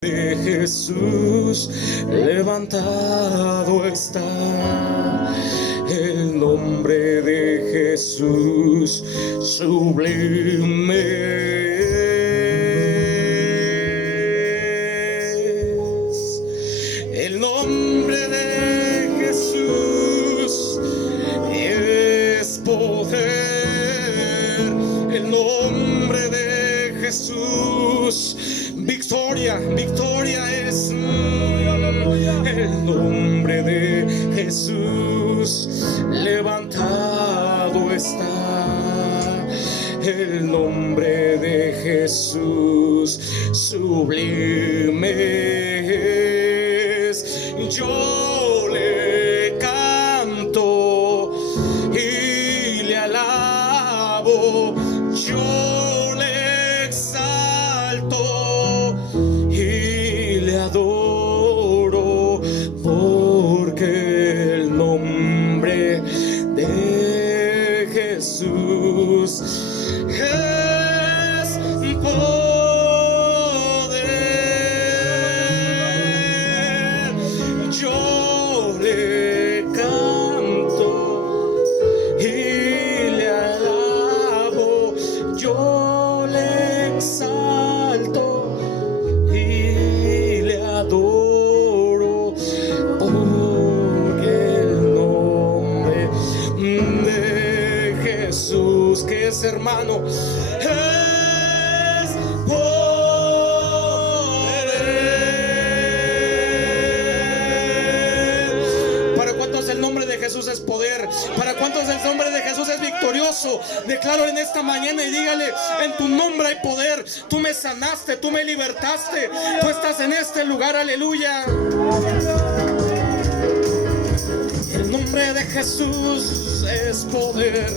De Jesús levantado está, el nombre de Jesús sublime es. El nombre de Jesús es poder, el nombre de Jesús victoria, victoria es. El nombre de Jesús levantado está, el nombre de Jesús sublime es. Yo le canto y le alabo, yo le exalto y le adoro, porque el nombre de Jesús es poder. Yo le canto y le alabo, yo le exalto y le adoro, porque el nombre de Jesús, que es, hermano, es poder. ¿Para cuántos el nombre de Jesús es poder? ¿Para cuántos el nombre de Jesús es victorioso? Declaro en esta mañana y dígale: en tu nombre hay poder. Tú me sanaste, tú me libertaste, tú estás en este lugar, aleluya. El nombre de Jesús es poder,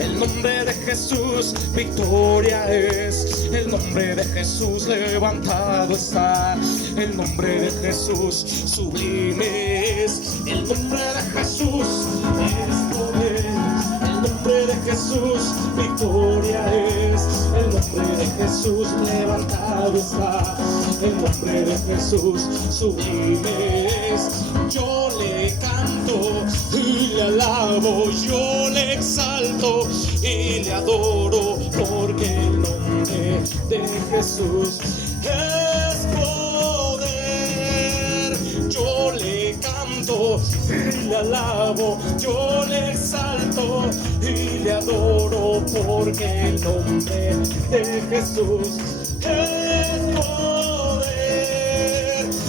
el nombre de Jesús victoria es, el nombre de Jesús levantado está, el nombre de Jesús sublime es, el nombre de Jesús es poder, el nombre de Jesús victoria es, el nombre de Jesús levantado está, el nombre de Jesús sublime es. Yo le canto y le alabo, yo le exalto y le adoro, porque el nombre de Jesús es poder. Yo le canto y le alabo, yo le exalto y le adoro, porque el nombre de Jesús es poder.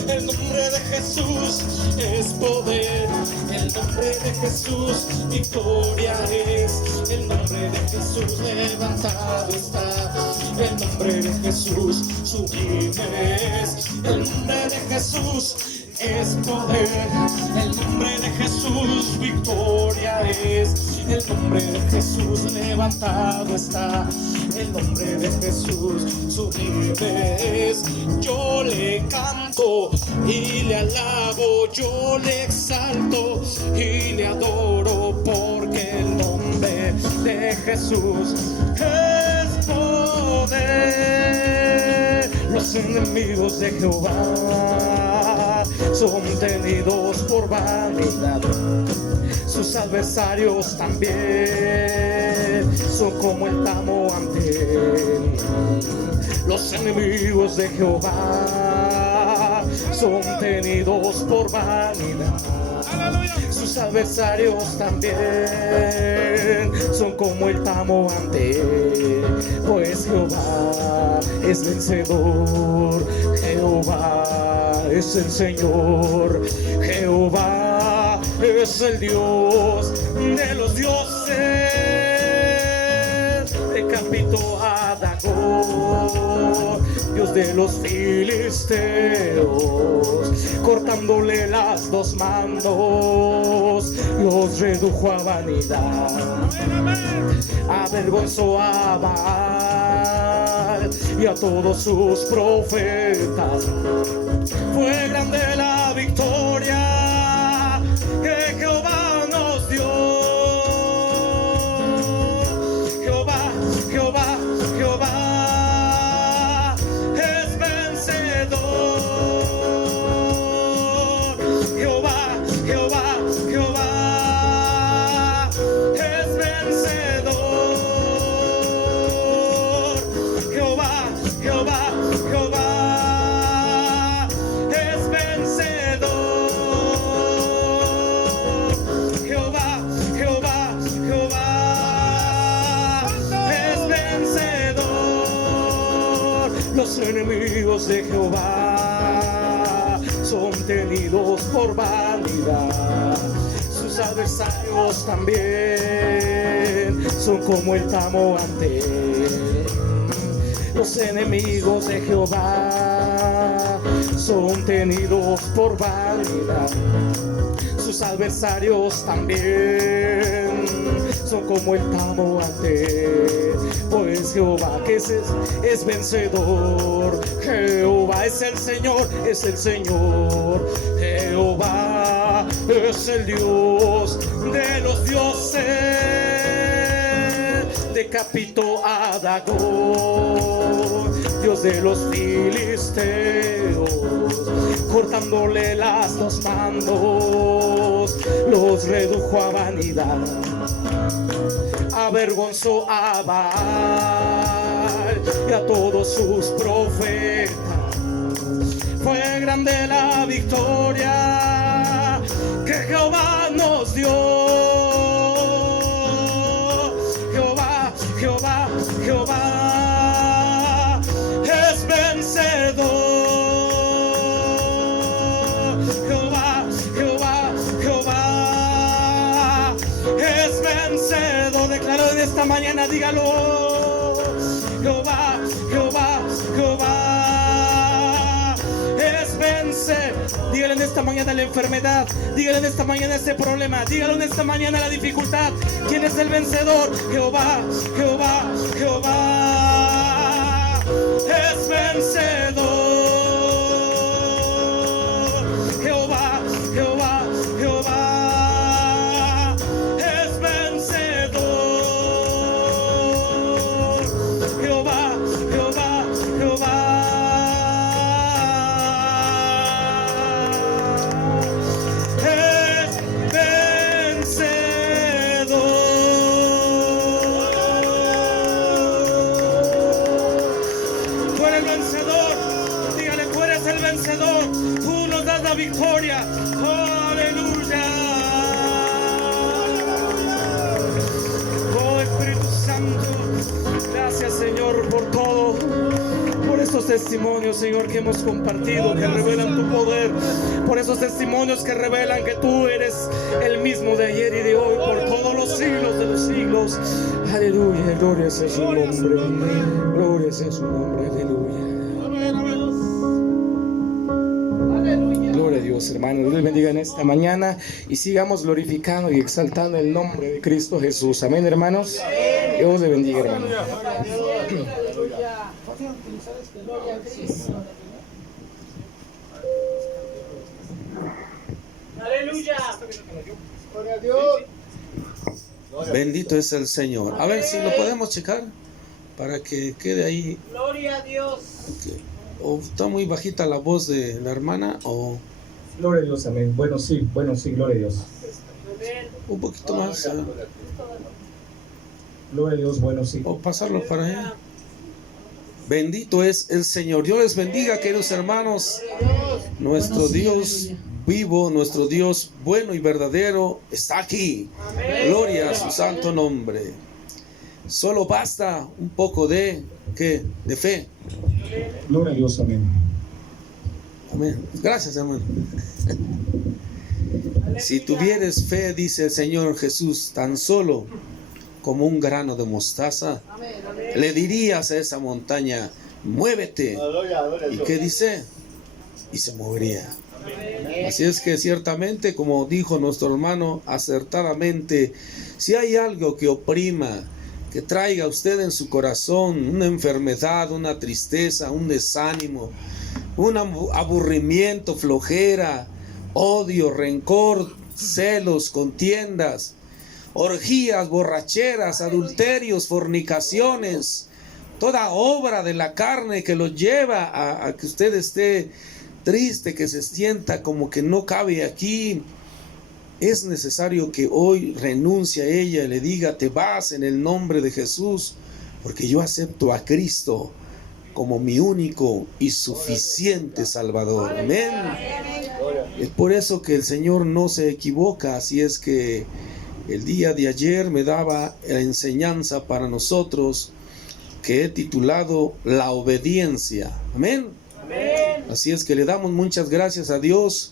El nombre de Jesús es poder, el nombre de Jesús victoria es, el nombre de Jesús levantado está, el nombre de Jesús sublime es, el nombre de Jesús es poder, el nombre de Jesús victoria es, el nombre de Jesús levantado está, el nombre de Jesús sublime es. Yo le canto y le alabo, yo le exalto y le adoro, porque el nombre de Jesús es poder. Los enemigos de Jehová son tenidos por vanidad, sus adversarios también son como el tamo ante él. Los enemigos de Jehová son tenidos por vanidad, sus adversarios también son como el tamo ante él. Pues Jehová es vencedor, Jehová es el Señor, Jehová es el Dios de los dioses. Decapitó a Dagón, Dios de los filisteos, cortándole las dos manos, los redujo a vanidad. Avergonzó a Baal y a todos sus profetas. Fue grande la victoria que Jehová nos dio. Jehová, Jehová, Jehová es vencedor. Jehová son tenidos por vanidad. Sus adversarios también son como el tamo ante él. Los enemigos de Jehová son tenidos por vanidad. Sus adversarios también son como el tamo ante él. Pues Jehová que es vencedor. Jehová es el Señor, es el Señor. Jehová es el Dios de los dioses. Decapitó a Dagón, Dios de los filisteos, cortándole las dos manos, los redujo a vanidad. Avergonzó a Baal y a todos sus profetas. Fue grande la victoria que Jehová nos dio. Jehová es vencedor. Jehová es vencedor. Declaró en esta mañana, dígalo. Jehová es vencedor. Dígale en esta mañana la enfermedad, dígale en esta mañana ese problema, dígale en esta mañana la dificultad. ¿Quién es el vencedor? Jehová es vencedor. Jehová es vencedor. Jehová tú nos das la victoria. Aleluya. Oh Espíritu Santo, gracias Señor por todo, por esos testimonios, Señor, que hemos compartido, que revelan tu poder, por esos testimonios que revelan que tú eres el mismo de ayer y de hoy, por todos los siglos de los siglos. Aleluya, gloria sea su nombre, gloria sea su nombre, aleluya. Gloria a Dios, hermanos. Dios les bendiga en esta mañana y sigamos glorificando y exaltando el nombre de Cristo Jesús. Amén, hermanos. Dios les bendiga, hermanos. Aleluya. Gloria a Dios. Bendito es el Señor. A ver si lo podemos checar para que quede ahí. Gloria a Dios. O está muy bajita la voz de la hermana o Gloria a Dios, amén. Bueno, sí, gloria a Dios. un poquito más. Gloria a Dios, bueno, sí. O pasarlo para allá. Bendito es el Señor. Dios les bendiga, queridos hermanos. Nuestro Dios vivo, nuestro Dios bueno y verdadero está aquí. Gloria a su santo nombre. Solo basta un poco de ¿qué? De fe. Gloria a Dios, amén. Amén. Gracias, hermano. Si tuvieres fe, dice el Señor Jesús, tan solo como un grano de mostaza, le dirías a esa montaña, muévete. ¿Y qué dice? Y se movería. Así es que ciertamente, como dijo nuestro hermano acertadamente, si hay algo que oprima, que traiga a usted en su corazón una enfermedad, una tristeza, un desánimo, un aburrimiento, flojera, odio, rencor, celos, contiendas, orgías, borracheras, adulterios, fornicaciones, toda obra de la carne que lo lleva a que usted esté triste, que se sienta como que no cabe aquí, es necesario que hoy renuncie a ella y le diga, te vas en el nombre de Jesús, porque yo acepto a Cristo como mi único y suficiente Salvador. Amén. Es por eso que el Señor no se equivoca. Así es que el día de ayer me daba la enseñanza para nosotros que he titulado La obediencia. Amén. Amén. Así es que le damos muchas gracias a Dios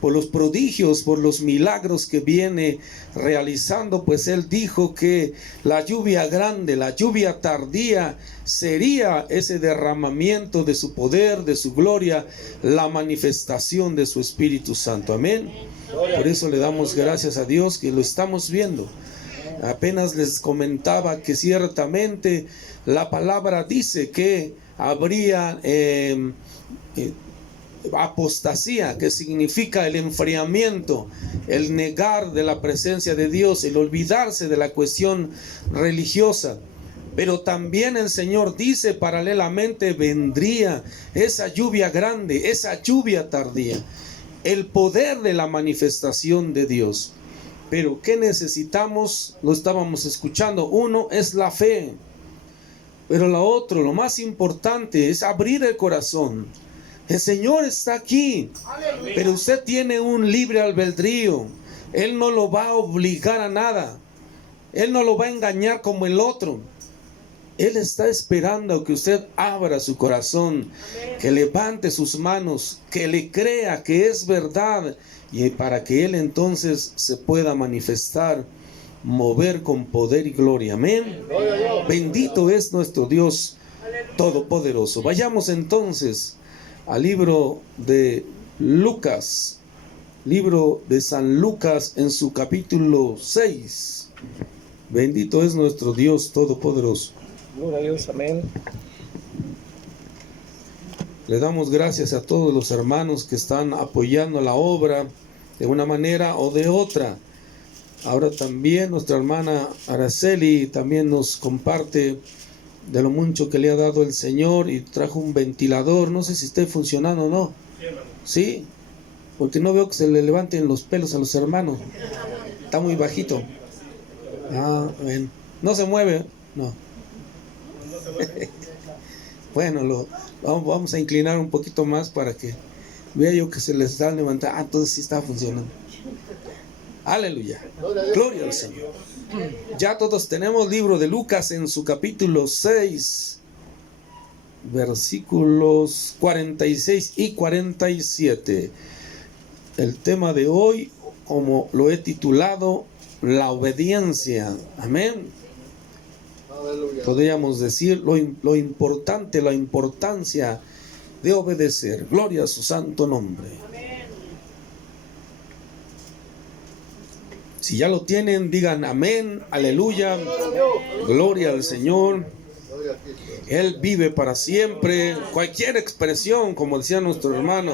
por los prodigios, por los milagros que viene realizando, pues Él dijo que la lluvia grande, la lluvia tardía, sería ese derramamiento de su poder, de su gloria, la manifestación de su Espíritu Santo. Amén. Por eso le damos gracias a Dios que lo estamos viendo. Apenas les comentaba que ciertamente la palabra dice que habría apostasía, que significa el enfriamiento, el negar de la presencia de Dios, el olvidarse de la cuestión religiosa. Pero también el Señor dice paralelamente vendría esa lluvia grande, esa lluvia tardía, el poder de la manifestación de Dios. Pero ¿qué necesitamos? Lo estábamos escuchando. Uno es la fe, pero lo más importante es abrir el corazón. El Señor está aquí, pero usted tiene un libre albedrío. Él no lo va a obligar a nada. Él no lo va a engañar como el otro. Él está esperando que usted abra su corazón, que levante sus manos, que le crea que es verdad, y para que Él entonces se pueda manifestar, mover con poder y gloria. Amén. Bendito es nuestro Dios Todopoderoso. Vayamos entonces al libro de Lucas, libro de San Lucas en su capítulo 6. Bendito es nuestro Dios Todopoderoso. Gloria a Dios, amén. Le damos gracias a todos los hermanos que están apoyando la obra de una manera o de otra. Ahora también nuestra hermana Araceli también nos comparte de lo mucho que le ha dado el Señor y trajo un ventilador. No sé si esté funcionando o no. ¿Sí? Porque no veo que se le levanten los pelos a los hermanos. Está muy bajito. Bueno. No se mueve. No. Bueno, vamos a inclinar un poquito más para que vea yo que se les está levantando. Entonces sí está funcionando. Aleluya. Gloria al Señor. Ya todos tenemos libro de Lucas en su capítulo 6, versículos 46 y 47. El tema de hoy, como lo he titulado, la obediencia. Amén. Podríamos decir lo importante, la importancia de obedecer. Gloria a su santo nombre. Si ya lo tienen, digan amén, aleluya, gloria al Señor. Él vive para siempre. Cualquier expresión, como decía nuestro hermano,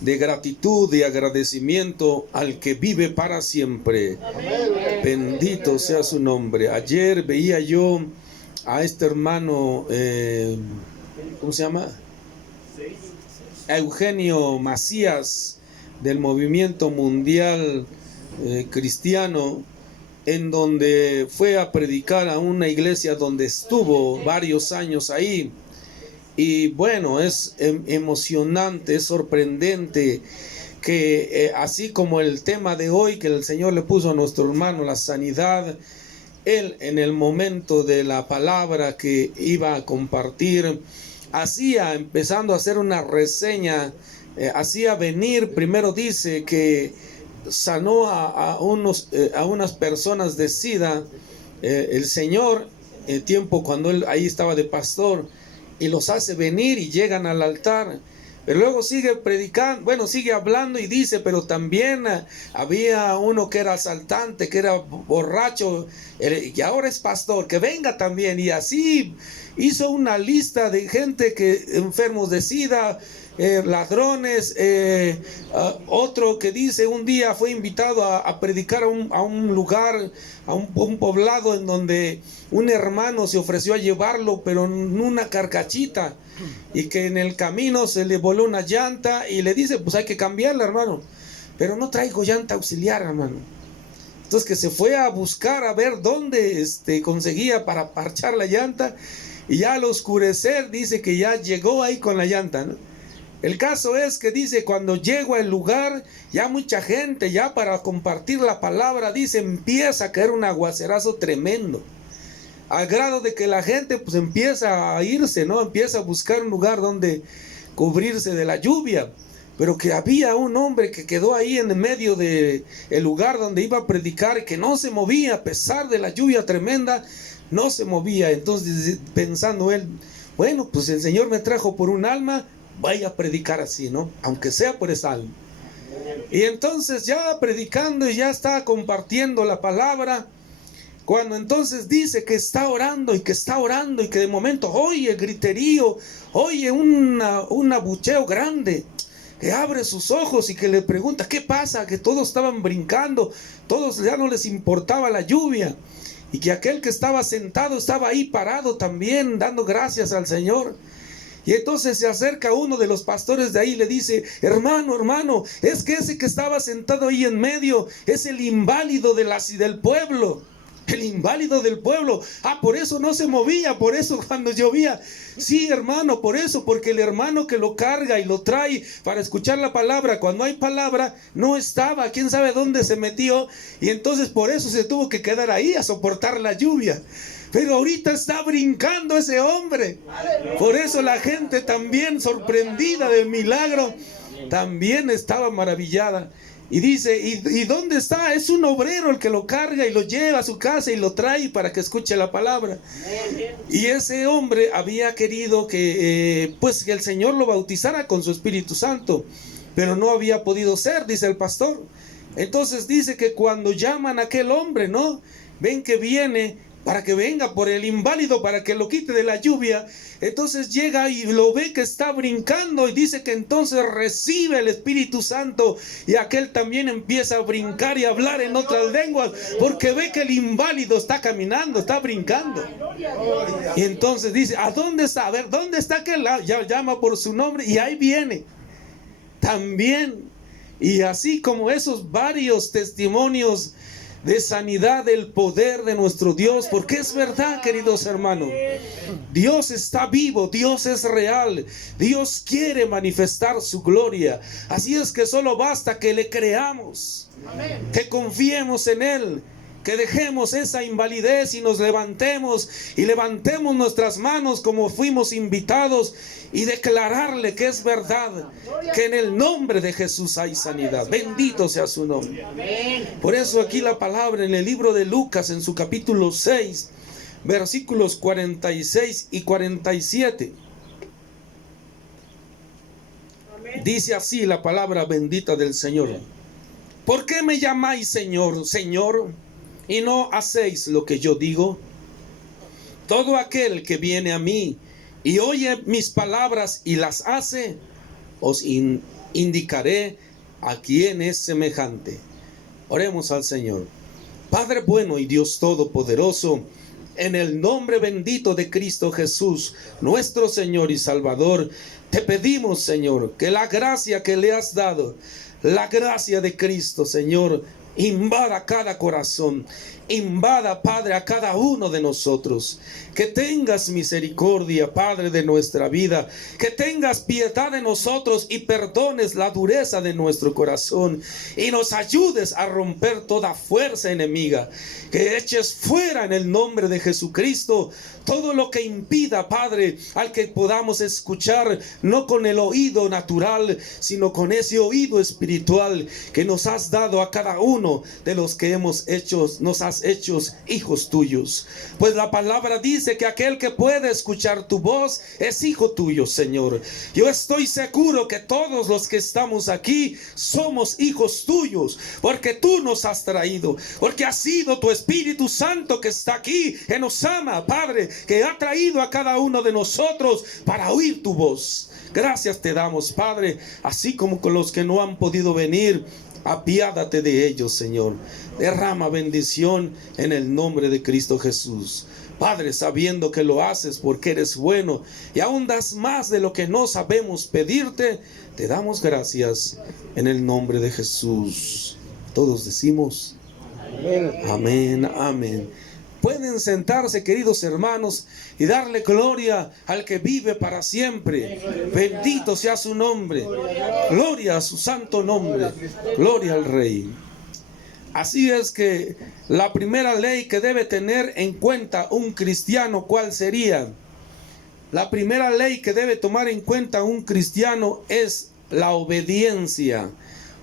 de gratitud, de agradecimiento al que vive para siempre. Bendito sea su nombre. Ayer veía yo a este hermano, ¿cómo se llama? Eugenio Macías, del Movimiento Mundial Cristiano, en donde fue a predicar a una iglesia donde estuvo varios años ahí. Y bueno, es emocionante, es sorprendente que así como el tema de hoy que el Señor le puso a nuestro hermano, la sanidad, él en el momento de la palabra que iba a compartir, empezando a hacer una reseña, hacía venir, primero dice que sanó a unas personas de SIDA, el Señor, el tiempo cuando él ahí estaba de pastor, y los hace venir y llegan al altar. Pero luego sigue predicando, sigue hablando y dice, pero también había uno que era asaltante, que era borracho, y ahora es pastor, que venga también. Y así hizo una lista de gente enfermos de SIDA, ladrones, otro que dice un día fue invitado a predicar a un lugar, a un poblado en donde un hermano se ofreció a llevarlo, pero en una carcachita, y que en el camino se le voló una llanta y le dice, pues hay que cambiarla, hermano, pero no traigo llanta auxiliar, hermano. Entonces que se fue a buscar a ver dónde conseguía para parchar la llanta, y ya al oscurecer dice que ya llegó ahí con la llanta, ¿no? El caso es que dice, cuando llego al lugar, ya mucha gente, ya para compartir la palabra, dice, empieza a caer un aguacerazo tremendo, al grado de que la gente pues empieza a irse, ¿no? Empieza a buscar un lugar donde cubrirse de la lluvia, pero que había un hombre que quedó ahí en medio del lugar donde iba a predicar, que no se movía a pesar de la lluvia tremenda, no se movía. Entonces, pensando él, bueno, pues el Señor me trajo por un alma, vaya a predicar así, ¿no? Aunque sea por esa alma. Y entonces ya predicando y ya está compartiendo la palabra, cuando entonces dice que está orando y que está orando y que de momento oye el griterío, oye un abucheo grande, que abre sus ojos y que le pregunta qué pasa, que todos estaban brincando, todos ya no les importaba la lluvia, y que aquel que estaba sentado estaba ahí parado también dando gracias al Señor. Y entonces se acerca uno de los pastores de ahí y le dice, hermano, es que ese que estaba sentado ahí en medio es el inválido del pueblo. El inválido del pueblo. Por eso no se movía, por eso cuando llovía. Sí, hermano, por eso, porque el hermano que lo carga y lo trae para escuchar la palabra, cuando hay palabra, no estaba, quién sabe dónde se metió, y entonces por eso se tuvo que quedar ahí a soportar la lluvia. Pero ahorita está brincando ese hombre. Por eso la gente también sorprendida del milagro, también estaba maravillada. Y dice, ¿y dónde está? Es un obrero el que lo carga y lo lleva a su casa y lo trae para que escuche la palabra. Y ese hombre había querido que el Señor lo bautizara con su Espíritu Santo, pero no había podido ser, dice el pastor. Entonces dice que cuando llaman a aquel hombre, ¿no? Ven que viene para que venga por el inválido, para que lo quite de la lluvia. Entonces llega y lo ve que está brincando, y dice que entonces recibe el Espíritu Santo, y aquel también empieza a brincar y a hablar en otras lenguas, porque ve que el inválido está caminando, está brincando. Y entonces dice, ¿a dónde está? A ver, ¿dónde está aquel? Ya llama por su nombre y ahí viene también. Y así como esos varios testimonios de sanidad del poder de nuestro Dios, porque es verdad, queridos hermanos, Dios está vivo, Dios es real, Dios quiere manifestar su gloria. Así es que solo basta que le creamos, que confiemos en Él, que dejemos esa invalidez y nos levantemos nuestras manos como fuimos invitados, y declararle que es verdad, que en el nombre de Jesús hay sanidad. Bendito sea su nombre. Por eso aquí la palabra en el libro de Lucas, en su capítulo 6, versículos 46 y 47, dice así la palabra bendita del Señor: ¿por qué me llamáis Señor, Señor, y no hacéis lo que yo digo? Todo aquel que viene a mí y oye mis palabras y las hace, os indicaré a quién es semejante. Oremos al Señor. Padre bueno y Dios todopoderoso, en el nombre bendito de Cristo Jesús, nuestro Señor y Salvador, te pedimos, Señor, que la gracia que le has dado, la gracia de Cristo, Señor, invada cada corazón, invada, Padre, a cada uno de nosotros. Que tengas misericordia, Padre, de nuestra vida, que tengas piedad de nosotros y perdones la dureza de nuestro corazón, y nos ayudes a romper toda fuerza enemiga, que eches fuera en el nombre de Jesucristo todo lo que impida, Padre, al que podamos escuchar, no con el oído natural, sino con ese oído espiritual que nos has dado a cada uno de los que nos has hecho hijos tuyos. Pues la palabra dice que aquel que puede escuchar tu voz es hijo tuyo, Señor. Yo estoy seguro que todos los que estamos aquí somos hijos tuyos, porque tú nos has traído, porque ha sido tu Espíritu Santo que está aquí, que nos ama, Padre, que ha traído a cada uno de nosotros para oír tu voz. Gracias te damos, Padre, así como con los que no han podido venir. Apiádate de ellos, Señor. Derrama bendición en el nombre de Cristo Jesús. Padre, sabiendo que lo haces porque eres bueno y aún das más de lo que no sabemos pedirte, te damos gracias en el nombre de Jesús. Todos decimos amén, amén, amén. Pueden sentarse, queridos hermanos, y darle gloria al que vive para siempre. Bendito sea su nombre. Gloria a su santo nombre. Gloria al Rey. Así es que la primera ley que debe tener en cuenta un cristiano, ¿cuál sería? La primera ley que debe tomar en cuenta un cristiano es la obediencia,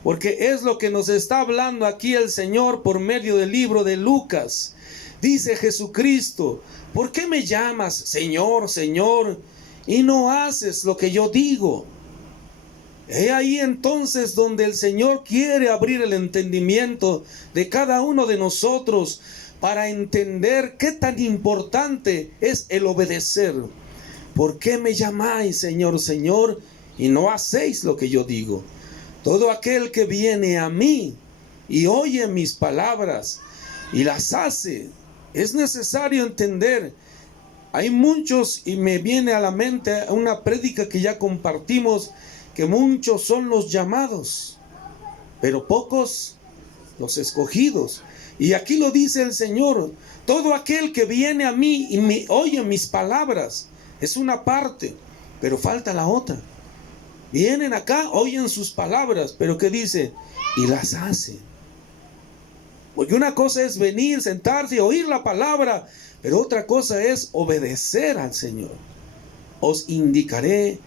porque es lo que nos está hablando aquí el Señor por medio del libro de Lucas. Dice Jesucristo: ¿por qué me llamas Señor, Señor, y no haces lo que yo digo? He ahí entonces donde el Señor quiere abrir el entendimiento de cada uno de nosotros para entender qué tan importante es el obedecer. ¿Por qué me llamáis Señor, Señor, y no hacéis lo que yo digo? Todo aquel que viene a mí y oye mis palabras y las hace. Es necesario entender. Hay muchos, y me viene a la mente una prédica que ya compartimos, que muchos son los llamados, pero pocos los escogidos. Y aquí lo dice el Señor: todo aquel que viene a mí y me oye mis palabras. Es una parte, pero falta la otra. Vienen acá, oyen sus palabras, pero ¿qué dice? Y las hacen. Porque una cosa es venir, sentarse y oír la palabra, pero otra cosa es obedecer al Señor. Os indicaré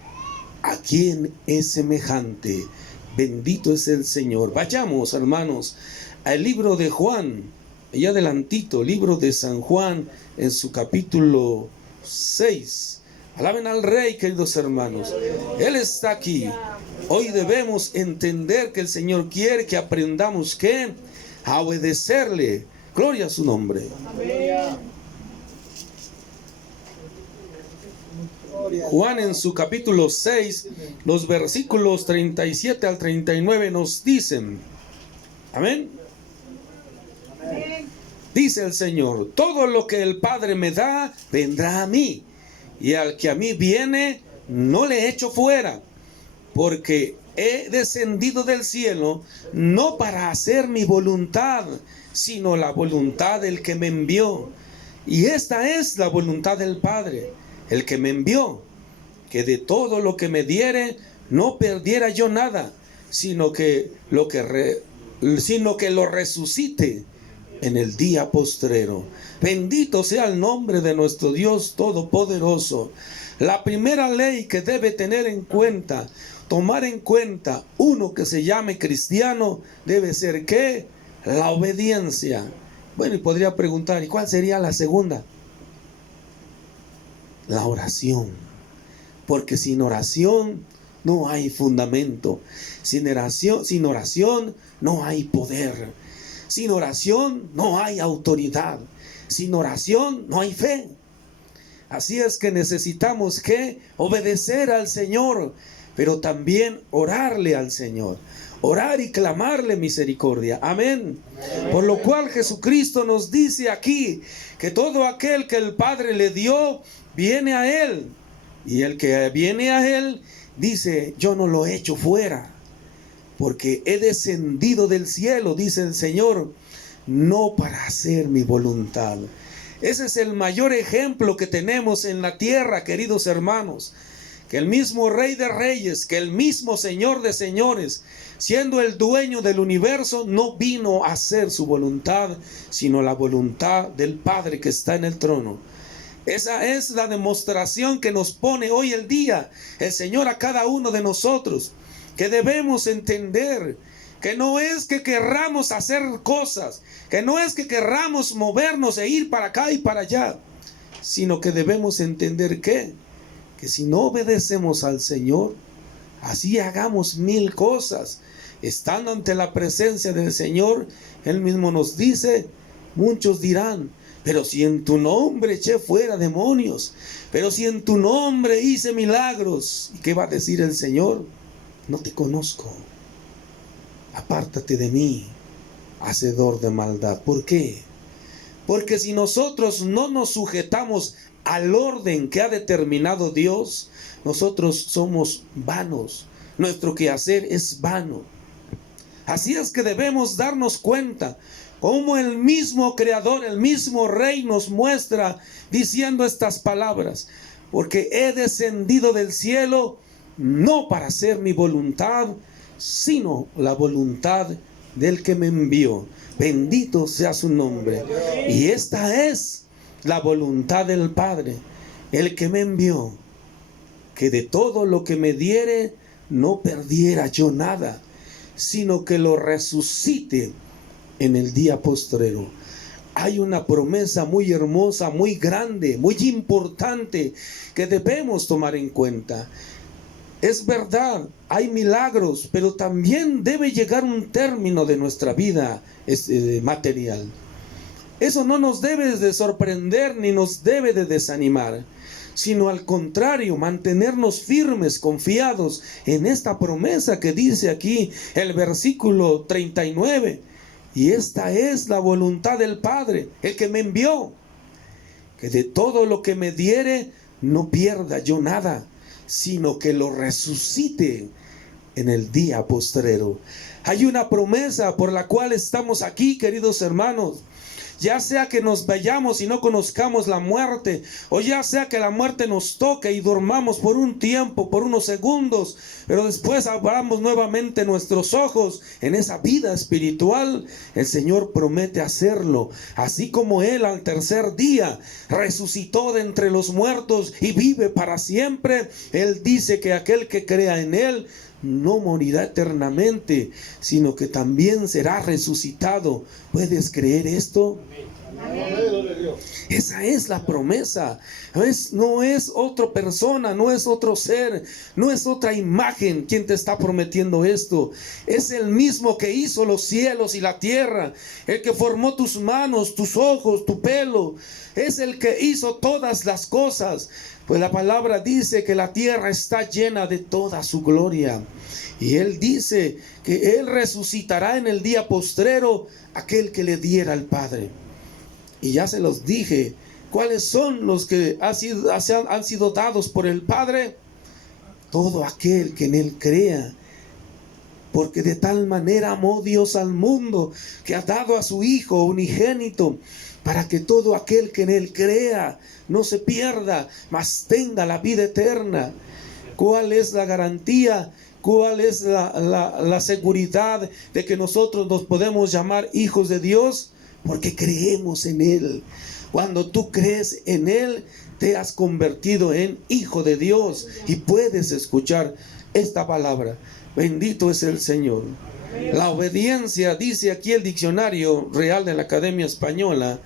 a quién es semejante. Bendito es el Señor. Vayamos, hermanos, al libro de Juan, allá adelantito, libro de San Juan, en su capítulo 6. Alaben al Rey, queridos hermanos. Él está aquí. Hoy debemos entender que el Señor quiere que aprendamos ¿qué? A obedecerle. Gloria a su nombre. Juan en su capítulo 6, los versículos 37 al 39 nos dicen, amén. Dice el Señor: todo lo que el Padre me da, vendrá a mí, y al que a mí viene, no le echo fuera, porque he descendido del cielo, no para hacer mi voluntad, sino la voluntad del que me envió. Y esta es la voluntad del Padre, el que me envió, que de todo lo que me diere, no perdiera yo nada, sino que lo resucite en el día postrero. Bendito sea el nombre de nuestro Dios Todopoderoso. La primera ley que debe tener en cuenta, tomar en cuenta uno que se llame cristiano, debe ser ¿qué? La obediencia. Bueno, y podría preguntar, ¿y cuál sería la segunda? La oración. Porque sin oración no hay fundamento. Sin oración no hay poder. Sin oración no hay autoridad. Sin oración no hay fe. Así es que necesitamos que obedecer al Señor, pero también orarle al Señor. Orar y clamarle misericordia. Amén. Por lo cual Jesucristo nos dice aquí que todo aquel que el Padre le dio, viene a Él. Y el que viene a Él, dice: yo no lo echo fuera, porque he descendido del cielo, dice el Señor, no para hacer mi voluntad. Ese es el mayor ejemplo que tenemos en la tierra, queridos hermanos. Que el mismo Rey de Reyes, que el mismo Señor de Señores, siendo el dueño del universo, no vino a hacer su voluntad, sino la voluntad del Padre que está en el trono. Esa es la demostración que nos pone hoy el día el Señor a cada uno de nosotros, que debemos entender que no es que querramos hacer cosas, que no es que querramos movernos e ir para acá y para allá, sino que debemos entender que si no obedecemos al Señor, así hagamos 1000 cosas, estando ante la presencia del Señor, Él mismo nos dice, muchos dirán: pero si en tu nombre eché fuera demonios, pero si en tu nombre hice milagros. ¿Y qué va a decir el Señor? No te conozco, apártate de mí, hacedor de maldad. ¿Por qué? Porque si nosotros no nos sujetamos al orden que ha determinado Dios, nosotros somos vanos, nuestro quehacer es vano. Así es que debemos darnos cuenta cómo el mismo Creador, el mismo Rey nos muestra diciendo estas palabras: porque he descendido del cielo no para hacer mi voluntad, sino la voluntad del que me envió. Bendito sea su nombre. Y esta es la voluntad del Padre, el que me envió, que de todo lo que me diere no perdiera yo nada, sino que lo resucite en el día postrero. Hay una promesa muy hermosa, muy grande, muy importante que debemos tomar en cuenta. Es verdad, hay milagros, pero también debe llegar un término de nuestra vida material. Eso no nos debe de sorprender ni nos debe de desanimar, sino al contrario, mantenernos firmes, confiados en esta promesa que dice aquí el versículo 39. Y esta es la voluntad del Padre, el que me envió, que de todo lo que me diere no pierda yo nada, sino que lo resucite en el día postrero. Hay una promesa por la cual estamos aquí, queridos hermanos. Ya sea que nos vayamos y no conozcamos la muerte, o ya sea que la muerte nos toque y dormamos por un tiempo, por unos segundos, pero después abramos nuevamente nuestros ojos en esa vida espiritual, el Señor promete hacerlo. Así como Él al tercer día resucitó de entre los muertos y vive para siempre, Él dice que aquel que crea en Él no morirá eternamente, sino que también será resucitado. ¿Puedes creer esto? Esa es la promesa. No es otra persona, no es otro ser, no es otra imagen quien te está prometiendo esto. Es el mismo que hizo los cielos y la tierra, el que formó tus manos, tus ojos, tu pelo. Es el que hizo todas las cosas. Pues la palabra dice que la tierra está llena de toda su gloria. Y Él dice que Él resucitará en el día postrero aquel que le diera al Padre. Y ya se los dije, ¿cuáles son los que han sido dados por el Padre? Todo aquel que en Él crea. Porque de tal manera amó Dios al mundo, que ha dado a su Hijo unigénito, para que todo aquel que en Él crea no se pierda, mas tenga la vida eterna. ¿Cuál es la garantía? ¿Cuál es la seguridad de que nosotros nos podemos llamar hijos de Dios? Porque creemos en Él. Cuando tú crees en Él, te has convertido en hijo de Dios y puedes escuchar esta palabra. Bendito es el Señor. La obediencia, dice aquí el diccionario real de la Academia Española,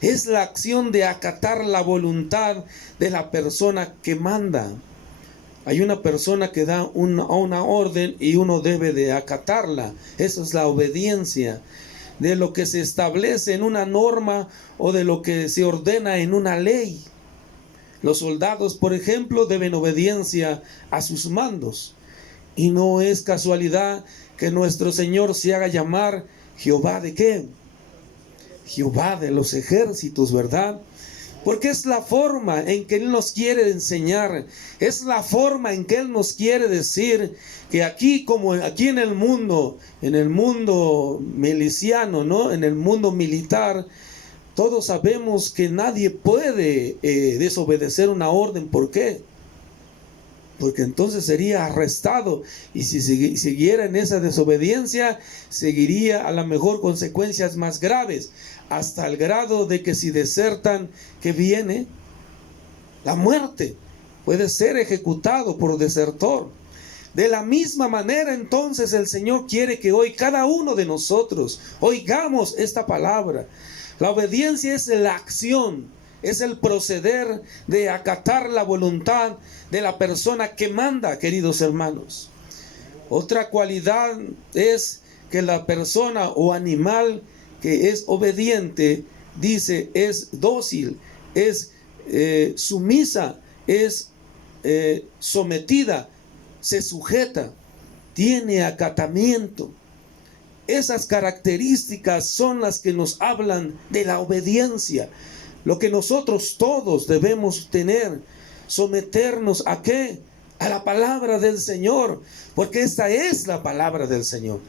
es la acción de acatar la voluntad de la persona que manda. Hay una persona que da una orden y uno debe de acatarla. Eso es la obediencia. De lo que se establece en una norma o de lo que se ordena en una ley. Los soldados, por ejemplo, deben obediencia a sus mandos. Y no es casualidad que nuestro Señor se haga llamar Jehová ¿de qué? Jehová de los ejércitos, ¿verdad? Porque es la forma en que Él nos quiere enseñar, es la forma en que Él nos quiere decir que aquí, como aquí en el mundo miliciano, ¿no? En el mundo militar, todos sabemos que nadie puede desobedecer una orden. ¿Por qué? Porque entonces sería arrestado, y si siguiera en esa desobediencia, seguiría a lo mejor consecuencias más graves, hasta el grado de que si desertan, ¿qué viene? La muerte. Puede ser ejecutado por desertor. De la misma manera, entonces, el Señor quiere que hoy cada uno de nosotros oigamos esta palabra. La obediencia es la acción, es el proceder de acatar la voluntad de la persona que manda, queridos hermanos. Otra cualidad es que la persona o animal que es obediente, dice, es dócil, es sumisa, es sometida, se sujeta, tiene acatamiento. Esas características son las que nos hablan de la obediencia. Lo que nosotros todos debemos tener, someternos ¿a qué? A la palabra del Señor, porque esta es la palabra del Señor.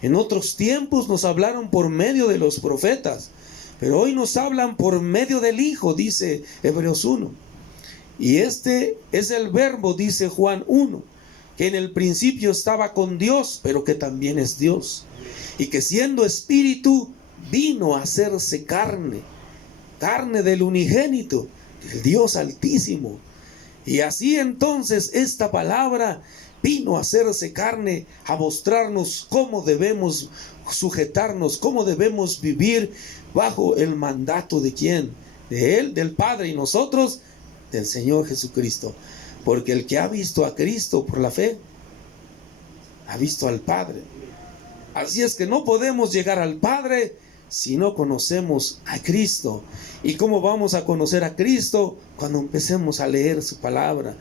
En otros tiempos nos hablaron por medio de los profetas, pero hoy nos hablan por medio del Hijo, dice Hebreos 1. Y este es el verbo, dice Juan 1, que en el principio estaba con Dios, pero que también es Dios. Y que siendo espíritu, vino a hacerse carne del unigénito, del Dios Altísimo. Y así entonces esta palabra vino a hacerse carne, a mostrarnos cómo debemos sujetarnos, cómo debemos vivir bajo el mandato de ¿quién? De Él, del Padre, y nosotros del Señor Jesucristo. Porque el que ha visto a Cristo por la fe, ha visto al Padre. Así es que no podemos llegar al Padre si no conocemos a Cristo. ¿Y cómo vamos a conocer a Cristo? Cuando empecemos a leer su palabra.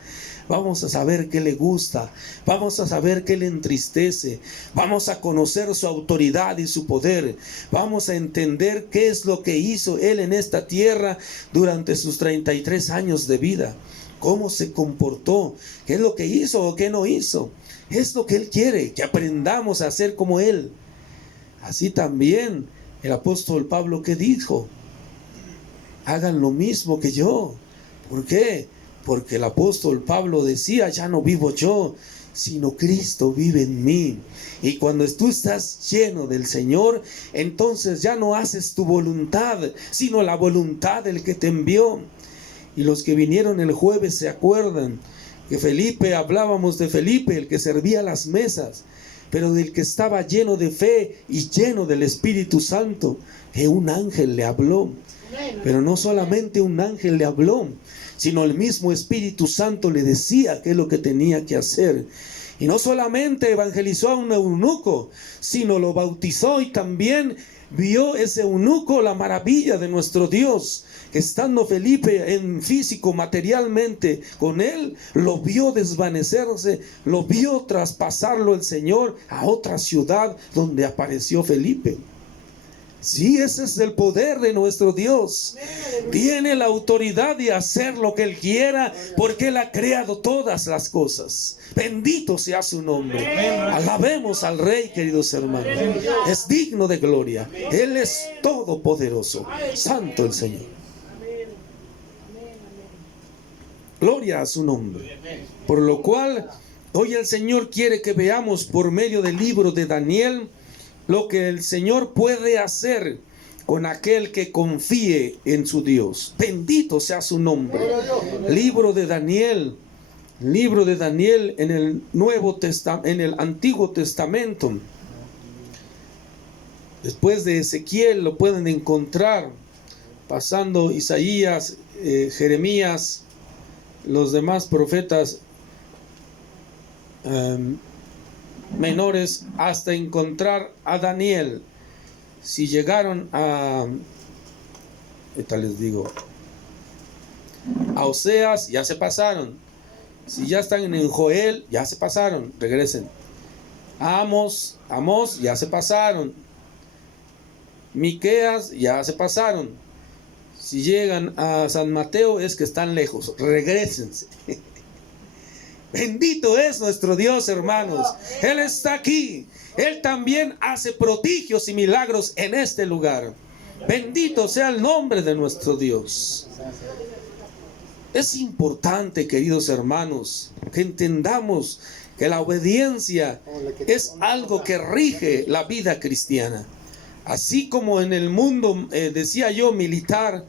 Vamos a saber qué le gusta, vamos a saber qué le entristece, vamos a conocer su autoridad y su poder, vamos a entender qué es lo que hizo Él en esta tierra durante sus 33 años de vida, cómo se comportó, qué es lo que hizo o qué no hizo. Es lo que Él quiere, que aprendamos a ser como Él. Así también el apóstol Pablo, ¿qué dijo? Hagan lo mismo que yo. ¿Por qué? Porque el apóstol Pablo decía, ya no vivo yo, sino Cristo vive en mí. Y cuando tú estás lleno del Señor, entonces ya no haces tu voluntad, sino la voluntad del que te envió. Y los que vinieron el jueves se acuerdan que Felipe, hablábamos de Felipe, el que servía las mesas, pero del que estaba lleno de fe y lleno del Espíritu Santo, que un ángel le habló. Pero no solamente un ángel le habló, sino el mismo Espíritu Santo le decía qué es lo que tenía que hacer. Y no solamente evangelizó a un eunuco, sino lo bautizó, y también vio ese eunuco la maravilla de nuestro Dios, que estando Felipe en físico, materialmente con él, lo vio desvanecerse, lo vio traspasarlo el Señor a otra ciudad donde apareció Felipe. Sí, ese es el poder de nuestro Dios. Tiene la autoridad de hacer lo que Él quiera, porque Él ha creado todas las cosas. Bendito sea su nombre. Alabemos al Rey, queridos hermanos. Es digno de gloria. Él es todopoderoso. Santo el Señor. Gloria a su nombre. Por lo cual, hoy el Señor quiere que veamos por medio del libro de Daniel lo que el Señor puede hacer con aquel que confíe en su Dios. Bendito sea su nombre. Libro de Daniel en el en el Antiguo Testamento. Después de Ezequiel lo pueden encontrar, pasando Isaías, Jeremías, los demás profetas menores, hasta encontrar a Daniel. Si llegaron a les digo, a Oseas, ya se pasaron. Si ya están en Joel, ya se pasaron, regresen. Amós, ya se pasaron. Miqueas, ya se pasaron. Si llegan a San Mateo, es que están lejos, regrésense. Bendito es nuestro Dios, hermanos. Él está aquí. Él también hace prodigios y milagros en este lugar. Bendito sea el nombre de nuestro Dios. Es importante, queridos hermanos, que entendamos que la obediencia es algo que rige la vida cristiana. Así como en el mundo, decía yo, militar,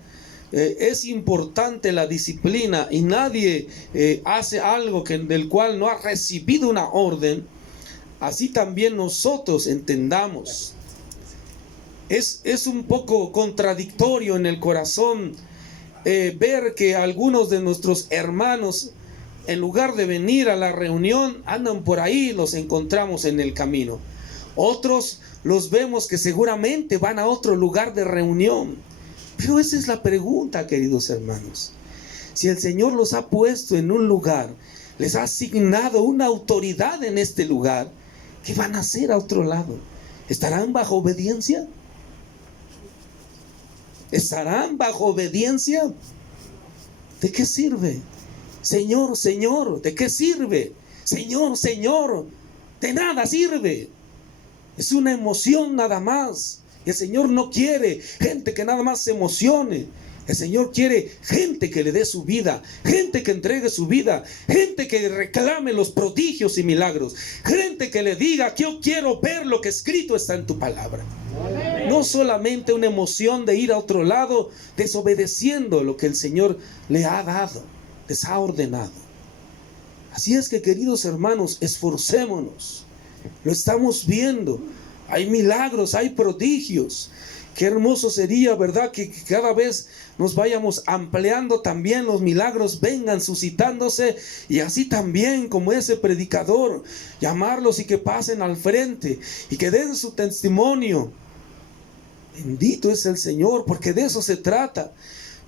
es importante la disciplina, y nadie hace algo del cual no ha recibido una orden. Así también nosotros entendamos. Es un poco contradictorio en el corazón ver que algunos de nuestros hermanos, en lugar de venir a la reunión, andan por ahí, los encontramos en el camino. Otros los vemos que seguramente van a otro lugar de reunión. Pero esa es la pregunta, queridos hermanos. Si el Señor los ha puesto en un lugar, les ha asignado una autoridad en este lugar, ¿qué van a hacer a otro lado? ¿Estarán bajo obediencia? ¿Estarán bajo obediencia? ¿De qué sirve? Señor, Señor, ¿de qué sirve? Señor, Señor, de nada sirve. Es una emoción nada más. El Señor no quiere gente que nada más se emocione. El Señor quiere gente que le dé su vida, gente que entregue su vida, gente que reclame los prodigios y milagros, gente que le diga que yo quiero ver lo que escrito está en tu palabra. No solamente una emoción de ir a otro lado desobedeciendo lo que el Señor le ha dado, les ha ordenado. Así es que, queridos hermanos, esforcémonos. Lo estamos viendo. Hay milagros, hay prodigios. Qué hermoso sería, ¿verdad?, que cada vez nos vayamos ampliando también, los milagros vengan suscitándose, y así también como ese predicador, llamarlos y que pasen al frente y que den su testimonio. Bendito es el Señor, porque de eso se trata.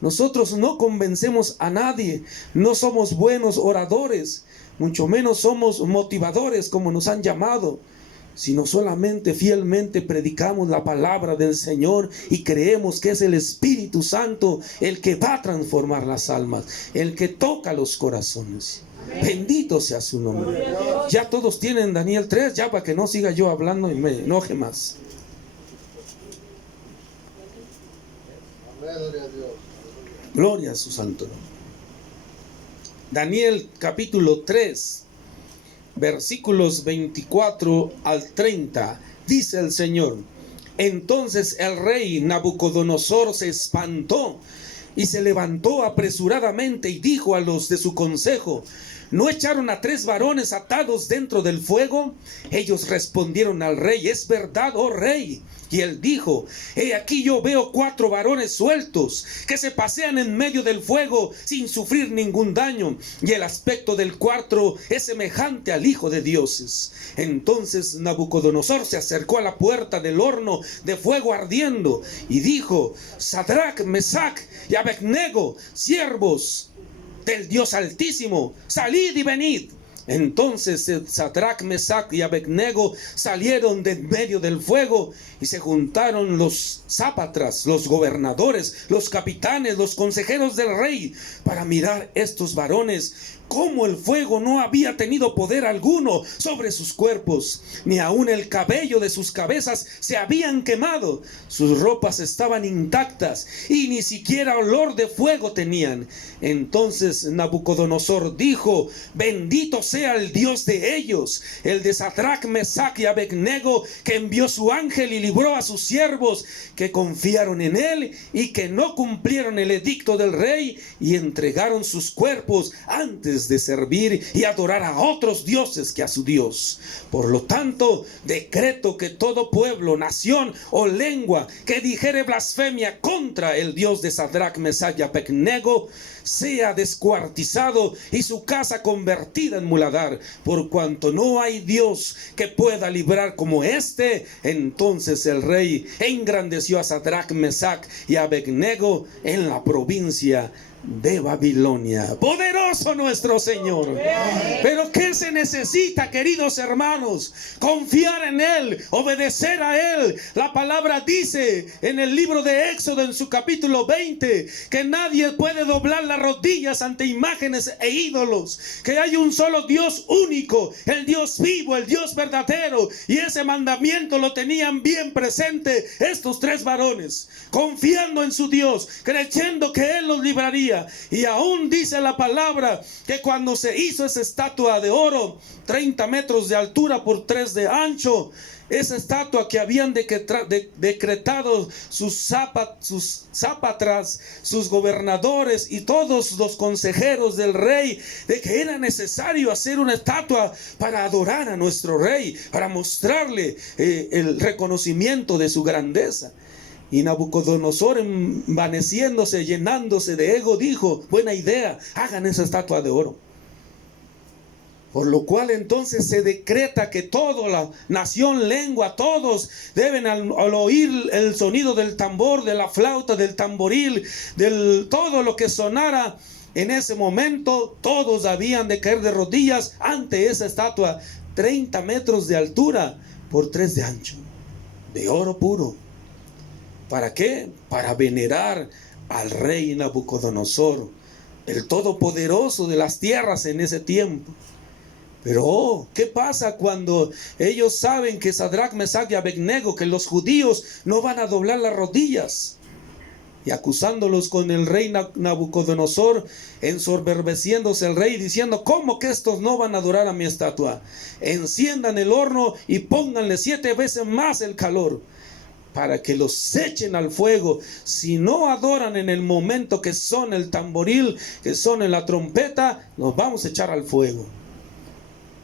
Nosotros no convencemos a nadie, no somos buenos oradores, mucho menos somos motivadores como nos han llamado, sino solamente fielmente predicamos la palabra del Señor y creemos que es el Espíritu Santo el que va a transformar las almas, el que toca los corazones. Bendito sea su nombre. Ya todos tienen Daniel 3, ya para que no siga yo hablando y me enoje más. Gloria a su santo nombre. Daniel capítulo 3, versículos 24 al 30, dice el Señor: entonces el rey Nabucodonosor se espantó y se levantó apresuradamente y dijo a los de su consejo: ¿no echaron a 3 varones atados dentro del fuego? Ellos respondieron al rey: es verdad, oh rey. Y él dijo: he aquí yo veo 4 varones sueltos que se pasean en medio del fuego sin sufrir ningún daño, y el aspecto del 4 es semejante al Hijo de Dioses. Entonces Nabucodonosor se acercó a la puerta del horno de fuego ardiendo y dijo: Sadrac, Mesac y Abednego, siervos del Dios Altísimo, salid y venid. Entonces Sadrac, Mesac y Abednego salieron de en medio del fuego, y se juntaron los sápatras, los gobernadores, los capitanes, los consejeros del rey, para mirar estos varones cómo el fuego no había tenido poder alguno sobre sus cuerpos, ni aun el cabello de sus cabezas se habían quemado. Sus ropas estaban intactas y ni siquiera olor de fuego tenían. Entonces Nabucodonosor dijo: bendito sea el Dios de ellos, el de Sadrac, Mesac y Abednego, que envió su ángel y libró a sus siervos que confiaron en él y que no cumplieron el edicto del rey y entregaron sus cuerpos antes de servir y adorar a otros dioses que a su Dios. Por lo tanto, decreto que todo pueblo, nación o lengua que dijere blasfemia contra el Dios de Sadrac, Mesac y Abednego sea descuartizado y su casa convertida en muladar, por cuanto no hay Dios que pueda librar como este. Entonces el rey engrandeció a Sadrac, Mesac y Abednego en la provincia de Babilonia. Poderoso nuestro Señor. Pero ¿qué se necesita, queridos hermanos? Confiar en Él, obedecer a Él. La palabra dice en el libro de Éxodo, en su capítulo 20, que nadie puede doblar las rodillas ante imágenes e ídolos, que hay un solo Dios único, el Dios vivo, el Dios verdadero. Y ese mandamiento lo tenían bien presente estos 3 varones, confiando en su Dios, creyendo que Él los libraría. Y aún dice la palabra que cuando se hizo esa estatua de oro, 30 metros de altura por 3 de ancho, esa estatua que habían decretado sus sápatras, sus gobernadores y todos los consejeros del rey, de que era necesario hacer una estatua para adorar a nuestro rey, para mostrarle el reconocimiento de su grandeza. Y Nabucodonosor, envaneciéndose, llenándose de ego, dijo: buena idea, hagan esa estatua de oro. Por lo cual entonces se decreta que toda la nación, lengua, todos deben al oír el sonido del tambor, de la flauta, del tamboril, todo lo que sonara en ese momento, todos habían de caer de rodillas ante esa estatua, 30 metros de altura por 3 de ancho, de oro puro. ¿Para qué? Para venerar al rey Nabucodonosor, el todopoderoso de las tierras en ese tiempo. Pero ¿qué pasa cuando ellos saben que Sadrac, Mesac y Abednego, que los judíos no van a doblar las rodillas? Y acusándolos con el rey Nabucodonosor, ensoberbeciéndose el rey, diciendo: ¿cómo que estos no van a adorar a mi estatua? Enciendan el horno y pónganle 7 veces más el calor, para que los echen al fuego. Si no adoran en el momento que son el tamboril, que son en la trompeta, los vamos a echar al fuego.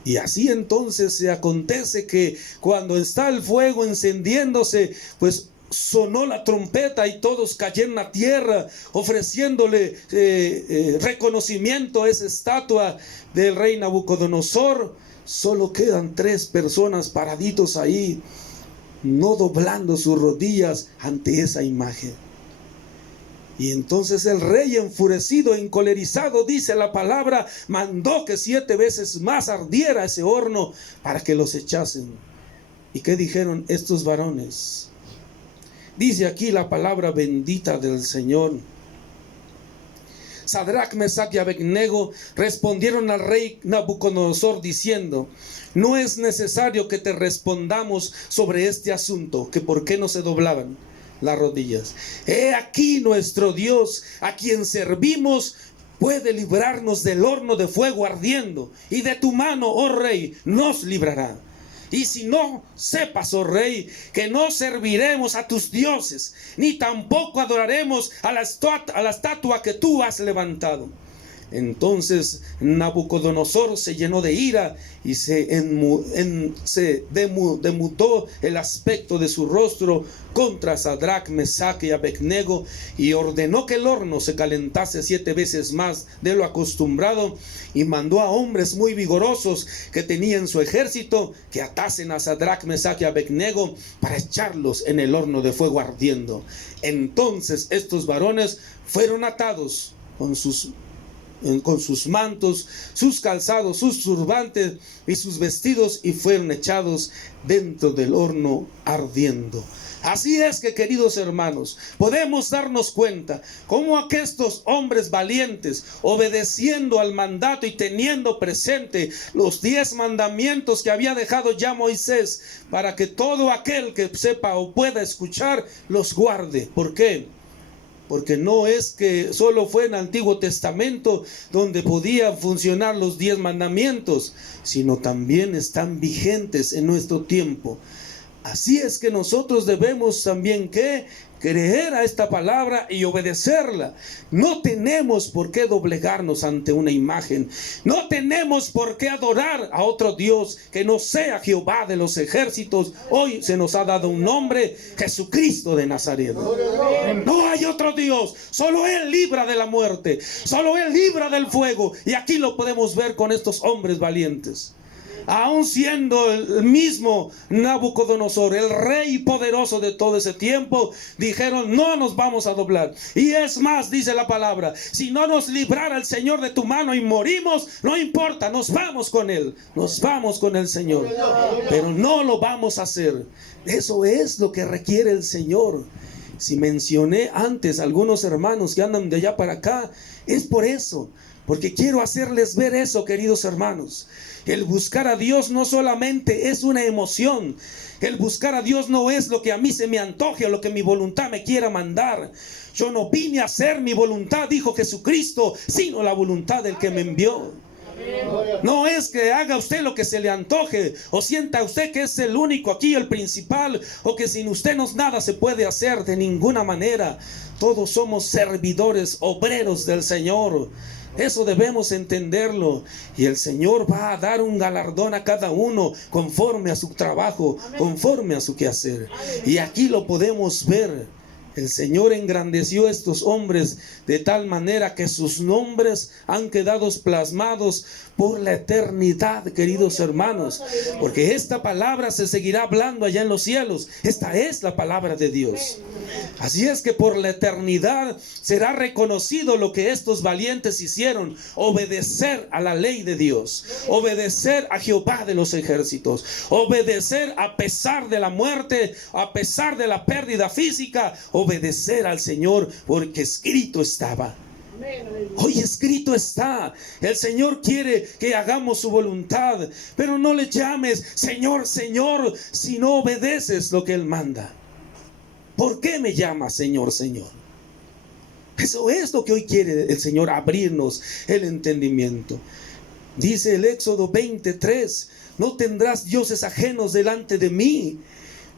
Y así entonces se acontece que cuando está el fuego encendiéndose, pues sonó la trompeta y todos cayeron a tierra ofreciéndole reconocimiento a esa estatua del rey Nabucodonosor. Solo quedan 3 personas paraditos ahí, no doblando sus rodillas ante esa imagen. Y entonces el rey, enfurecido, encolerizado, dice la palabra, mandó que 7 veces más ardiera ese horno para que los echasen. ¿Y qué dijeron estos varones? Dice aquí la palabra bendita del Señor. Sadrach, Mesach y Abednego respondieron al rey Nabucodonosor diciendo: no es necesario que te respondamos sobre este asunto, que por qué no se doblaban las rodillas. He aquí nuestro Dios, a quien servimos, puede librarnos del horno de fuego ardiendo, y de tu mano, oh rey, nos librará. Y si no, sepas, oh rey, que no serviremos a tus dioses, ni tampoco adoraremos a la estatua que tú has levantado. Entonces Nabucodonosor se llenó de ira y se demudó el aspecto de su rostro contra Sadrach, Mesach y Abednego, y ordenó que el horno se calentase 7 veces más de lo acostumbrado, y mandó a hombres muy vigorosos que tenía en su ejército que atasen a Sadrach, Mesach y Abednego para echarlos en el horno de fuego ardiendo. Entonces estos varones fueron atados con sus mantos, sus calzados, sus turbantes y sus vestidos, y fueron echados dentro del horno ardiendo. Así es que, queridos hermanos, podemos darnos cuenta cómo aquestos hombres valientes, obedeciendo al mandato y teniendo presente los 10 mandamientos que había dejado ya Moisés, para que todo aquel que sepa o pueda escuchar los guarde. ¿Por qué? Porque no es que solo fue en el Antiguo Testamento donde podían funcionar los 10 mandamientos, sino también están vigentes en nuestro tiempo. Así es que nosotros debemos también creer a esta palabra y obedecerla. No tenemos por qué doblegarnos ante una imagen. No tenemos por qué adorar a otro Dios que no sea Jehová de los ejércitos. Hoy se nos ha dado un nombre: Jesucristo de Nazaret. No hay otro Dios. Solo Él libra de la muerte. Solo Él libra del fuego. Y aquí lo podemos ver con estos hombres valientes. Aún siendo el mismo Nabucodonosor, el rey poderoso de todo ese tiempo, dijeron: no nos vamos a doblar. Y es más, dice la palabra: si no nos librara el Señor de tu mano y morimos, no importa, nos vamos con Él. Nos vamos con el Señor. Pero no lo vamos a hacer. Eso es lo que requiere el Señor. Si mencioné antes a algunos hermanos que andan de allá para acá, es por eso. Porque quiero hacerles ver eso, queridos hermanos. El buscar a Dios no solamente es una emoción. El buscar a Dios no es lo que a mí se me antoje o lo que mi voluntad me quiera mandar. Yo no vine a hacer mi voluntad, dijo Jesucristo, sino la voluntad del que me envió. No es que haga usted lo que se le antoje, o sienta usted que es el único aquí, el principal, o que sin usted nada se puede hacer. De ninguna manera. Todos somos servidores, obreros del Señor. Eso debemos entenderlo. Y el Señor va a dar un galardón a cada uno conforme a su trabajo, conforme a su quehacer. Y aquí lo podemos ver. El Señor engrandeció a estos hombres de tal manera que sus nombres han quedado plasmados por la eternidad, queridos hermanos. Porque esta palabra se seguirá hablando allá en los cielos. Esta es la palabra de Dios. Así es que por la eternidad será reconocido lo que estos valientes hicieron: obedecer a la ley de Dios, obedecer a Jehová de los ejércitos, obedecer a pesar de la muerte, a pesar de la pérdida física, obedecer al Señor, porque escrito estaba. Hoy escrito está. El Señor quiere que hagamos su voluntad, pero no le llames Señor, Señor, si no obedeces lo que Él manda. ¿Por qué me llamas Señor, Señor? Eso es lo que hoy quiere el Señor, abrirnos el entendimiento. Dice el Éxodo 23: no tendrás dioses ajenos delante de mí.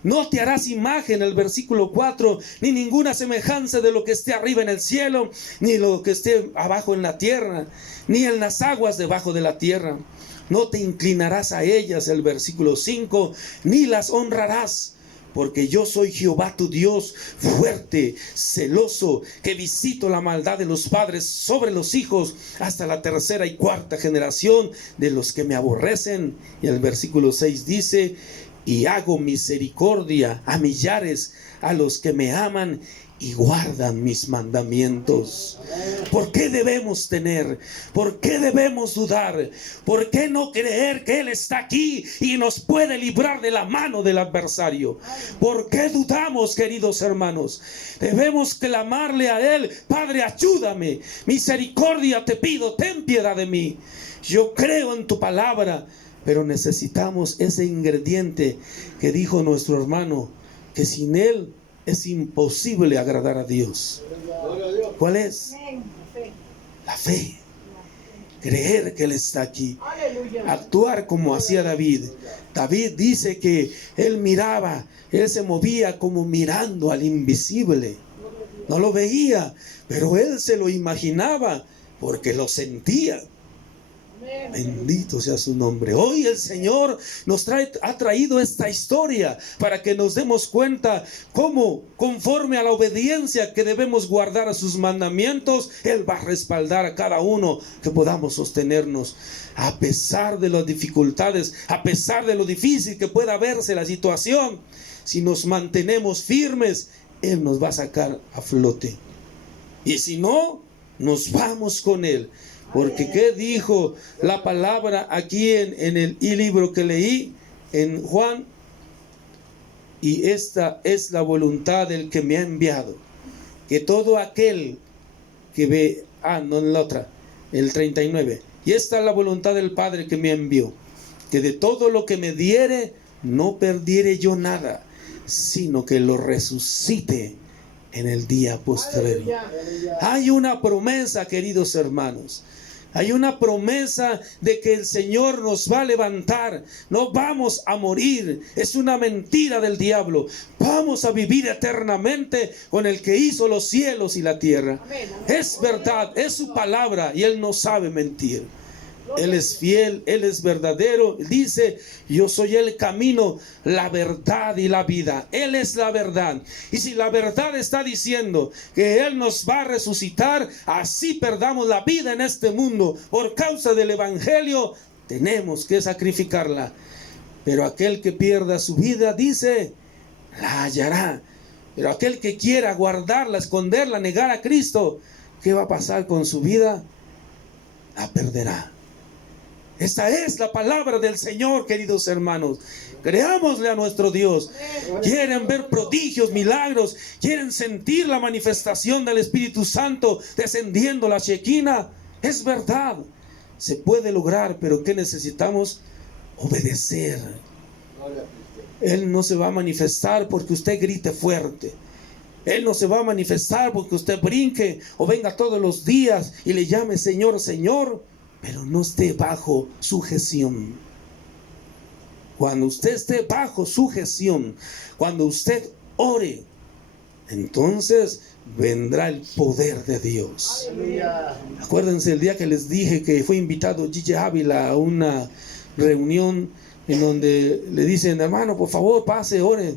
No te harás imagen, el versículo 4, ni ninguna semejanza de lo que esté arriba en el cielo, ni lo que esté abajo en la tierra, ni en las aguas debajo de la tierra. no te inclinarás a ellas, el versículo 5, ni las honrarás. Porque yo soy Jehová tu Dios, fuerte, celoso, que visito la maldad de los padres sobre los hijos, hasta la tercera y cuarta generación de los que me aborrecen. Y el versículo 6 dice, y hago misericordia a millares, a los que me aman y guardan mis mandamientos. ¿Por qué debemos temer? ¿Por qué debemos dudar? ¿Por qué no creer que Él está aquí y nos puede librar de la mano del adversario? ¿Por qué dudamos, queridos hermanos? Debemos clamarle a Él: Padre, ayúdame, misericordia te pido, ten piedad de mí. Yo creo en tu palabra, pero necesitamos ese ingrediente que dijo nuestro hermano, que sin Él es imposible agradar a Dios. ¿Cuál es? La fe. Creer que Él está aquí. Actuar como hacía David. David dice que él miraba, él se movía como mirando al invisible. No lo veía, pero él se lo imaginaba porque lo sentía. Bendito sea su nombre. Hoy el Señor nos ha traído esta historia para que nos demos cuenta cómo, conforme a la obediencia que debemos guardar a sus mandamientos, Él va a respaldar a cada uno que podamos sostenernos a pesar de las dificultades, a pesar de lo difícil que pueda verse la situación. Si nos mantenemos firmes, Él nos va a sacar a flote. Y si no, nos vamos con Él. Porque ¿qué dijo la palabra aquí en el libro que leí en Juan? Y esta es la voluntad del que me ha enviado, que todo aquel que ve, no en la otra, el 39, y esta es la voluntad del Padre que me envió, que de todo lo que me diere no perdiere yo nada, sino que lo resucite en el día postrero. Hay una promesa, queridos hermanos. Hay una promesa de que el Señor nos va a levantar. No vamos a morir. Es una mentira del diablo. Vamos a vivir eternamente con el que hizo los cielos y la tierra. Es verdad, es su palabra y Él no sabe mentir. Él es fiel, Él es verdadero. Dice: yo soy el camino, la verdad y la vida. Él es la verdad. Y si la verdad está diciendo que Él nos va a resucitar, así perdamos la vida en este mundo por causa del evangelio, tenemos que sacrificarla. Pero aquel que pierda su vida, dice, la hallará. Pero aquel que quiera guardarla, esconderla, negar a Cristo, ¿qué va a pasar con su vida? La perderá. Esta es la palabra del Señor, queridos hermanos. Creámosle a nuestro Dios. Quieren ver prodigios, milagros. Quieren sentir la manifestación del Espíritu Santo descendiendo la Shekinah. Es verdad, se puede lograr, pero ¿qué necesitamos? Obedecer. Él no se va a manifestar porque usted grite fuerte. Él no se va a manifestar porque usted brinque o venga todos los días y le llame Señor, Señor, pero no esté bajo sujeción. Cuando usted esté bajo sujeción, cuando usted ore, entonces vendrá el poder de Dios. Aleluya. Acuérdense el día que les dije que fue invitado Gigi Ávila a una reunión en donde le dicen: hermano, por favor, pase, ore.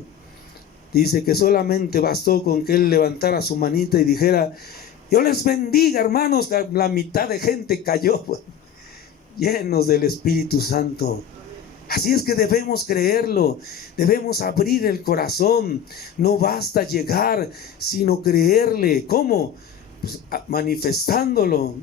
Dice que solamente bastó con que él levantara su manita y dijera: Dios les bendiga, hermanos. La mitad de gente cayó, llenos del Espíritu Santo. Así es que debemos creerlo, debemos abrir el corazón. No basta llegar, sino creerle. ¿Cómo? Pues manifestándolo.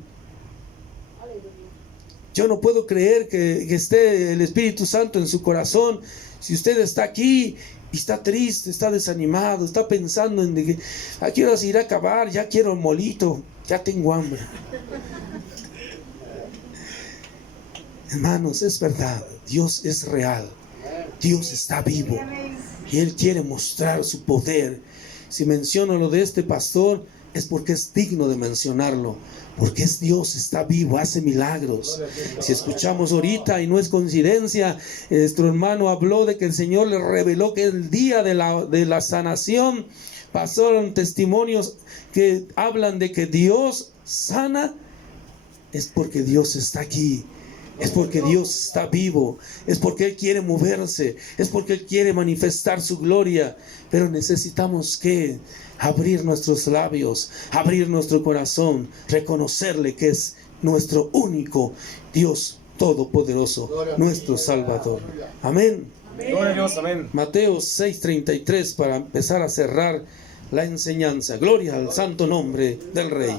Yo no puedo creer que esté el Espíritu Santo en su corazón si usted está aquí y está triste, está desanimado, está pensando en que ¿a qué hora se irá a acabar? Ya quiero el molito, ya tengo hambre. Hermanos, es verdad, Dios es real, Dios está vivo y Él quiere mostrar su poder. Si menciono lo de este pastor, es porque es digno de mencionarlo, porque es Dios, está vivo, hace milagros. Si escuchamos ahorita, y no es coincidencia, nuestro hermano habló de que el Señor le reveló que el día de la sanación pasaron testimonios que hablan de que Dios sana. Es porque Dios está aquí. Es porque Dios está vivo, es porque Él quiere moverse, es porque Él quiere manifestar su gloria. Pero necesitamos que abrir nuestros labios, abrir nuestro corazón, reconocerle que es nuestro único Dios todopoderoso, nuestro Salvador. Amén. Gloria a Dios, amén. Mateo 6:33 para empezar a cerrar la enseñanza. Gloria al santo nombre del Rey.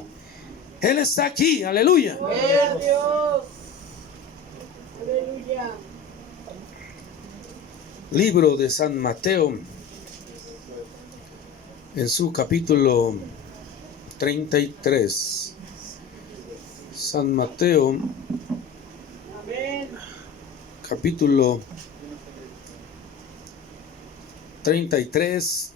Él está aquí, aleluya. Gloria a Dios. Aleluya. Libro de San Mateo, en su capítulo 33. San Mateo, Amén. capítulo 33.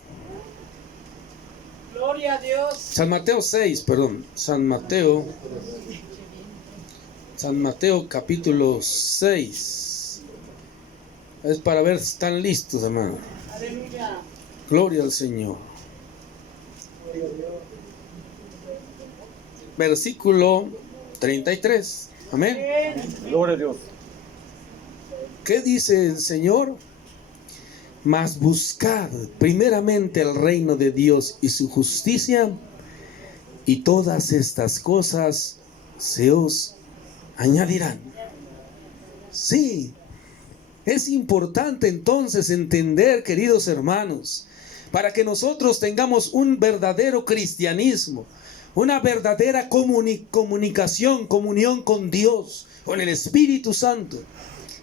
Gloria a Dios. San Mateo 6, perdón. San Mateo capítulo 6. Es para ver si están listos, hermano. Aleluya. Gloria al Señor. Versículo 33. Amén. Amén. Gloria a Dios. ¿Qué dice el Señor? Mas buscad primeramente el reino de Dios y su justicia, y todas estas cosas se os añadirán. Sí, es importante entonces entender, queridos hermanos, para que nosotros tengamos un verdadero cristianismo, una verdadera comunicación, comunión con Dios, con el Espíritu Santo,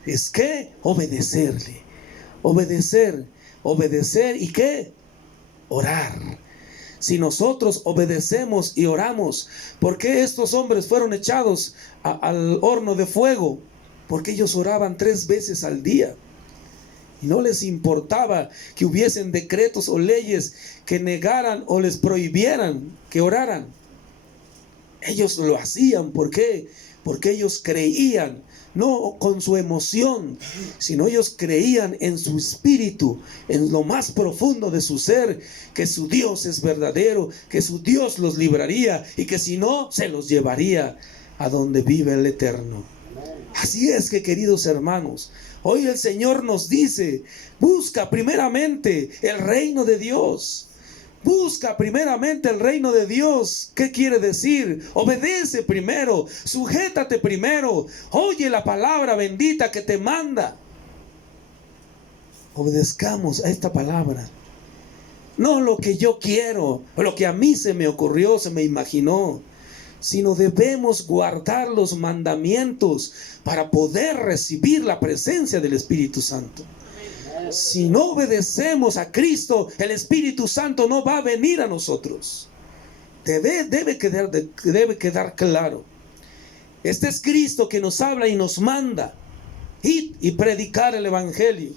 es que obedecerle. Obedecer y ¿qué? Orar. Si nosotros obedecemos y oramos, ¿por qué estos hombres fueron echados al horno de fuego? Porque ellos oraban 3 veces al día. Y no les importaba que hubiesen decretos o leyes que negaran o les prohibieran que oraran. Ellos lo hacían. ¿Por qué? Porque ellos creían, no con su emoción, sino ellos creían en su espíritu, en lo más profundo de su ser, que su Dios es verdadero, que su Dios los libraría y que si no, se los llevaría a donde vive el Eterno. Así es que, queridos hermanos, hoy el Señor nos dice: busca primeramente el reino de Dios. Busca primeramente el reino de Dios. ¿Qué quiere decir? Obedece primero, sujétate primero, oye la palabra bendita que te manda. Obedezcamos a esta palabra. No lo que yo quiero, o lo que a mí se me ocurrió, se me imaginó, sino debemos guardar los mandamientos para poder recibir la presencia del Espíritu Santo. Si no obedecemos a Cristo, el Espíritu Santo no va a venir a nosotros. Debe quedar claro. Este es Cristo que nos habla y nos manda. Id y predicar el Evangelio.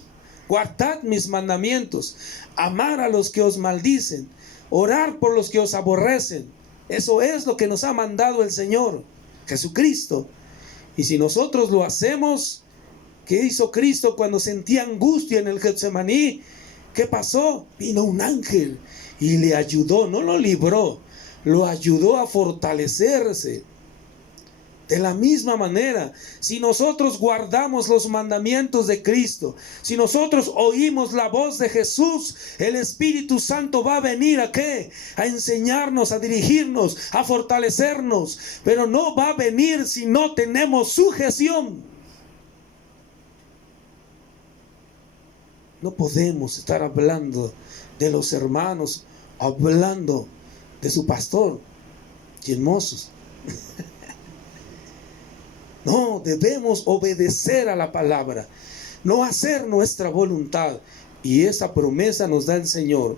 Guardad mis mandamientos. Amar a los que os maldicen. Orar por los que os aborrecen. Eso es lo que nos ha mandado el Señor Jesucristo. Y si nosotros lo hacemos, ¿qué hizo Cristo cuando sentía angustia en el Getsemaní? ¿Qué pasó? Vino un ángel y le ayudó, no lo libró, lo ayudó a fortalecerse. De la misma manera, si nosotros guardamos los mandamientos de Cristo, si nosotros oímos la voz de Jesús, el Espíritu Santo va a venir ¿a qué? A enseñarnos, a dirigirnos, a fortalecernos. Pero no va a venir si no tenemos sujeción. No podemos estar hablando de los hermanos, hablando de su pastor, chismosos. No, debemos obedecer a la palabra, no hacer nuestra voluntad. Y esa promesa nos da el Señor.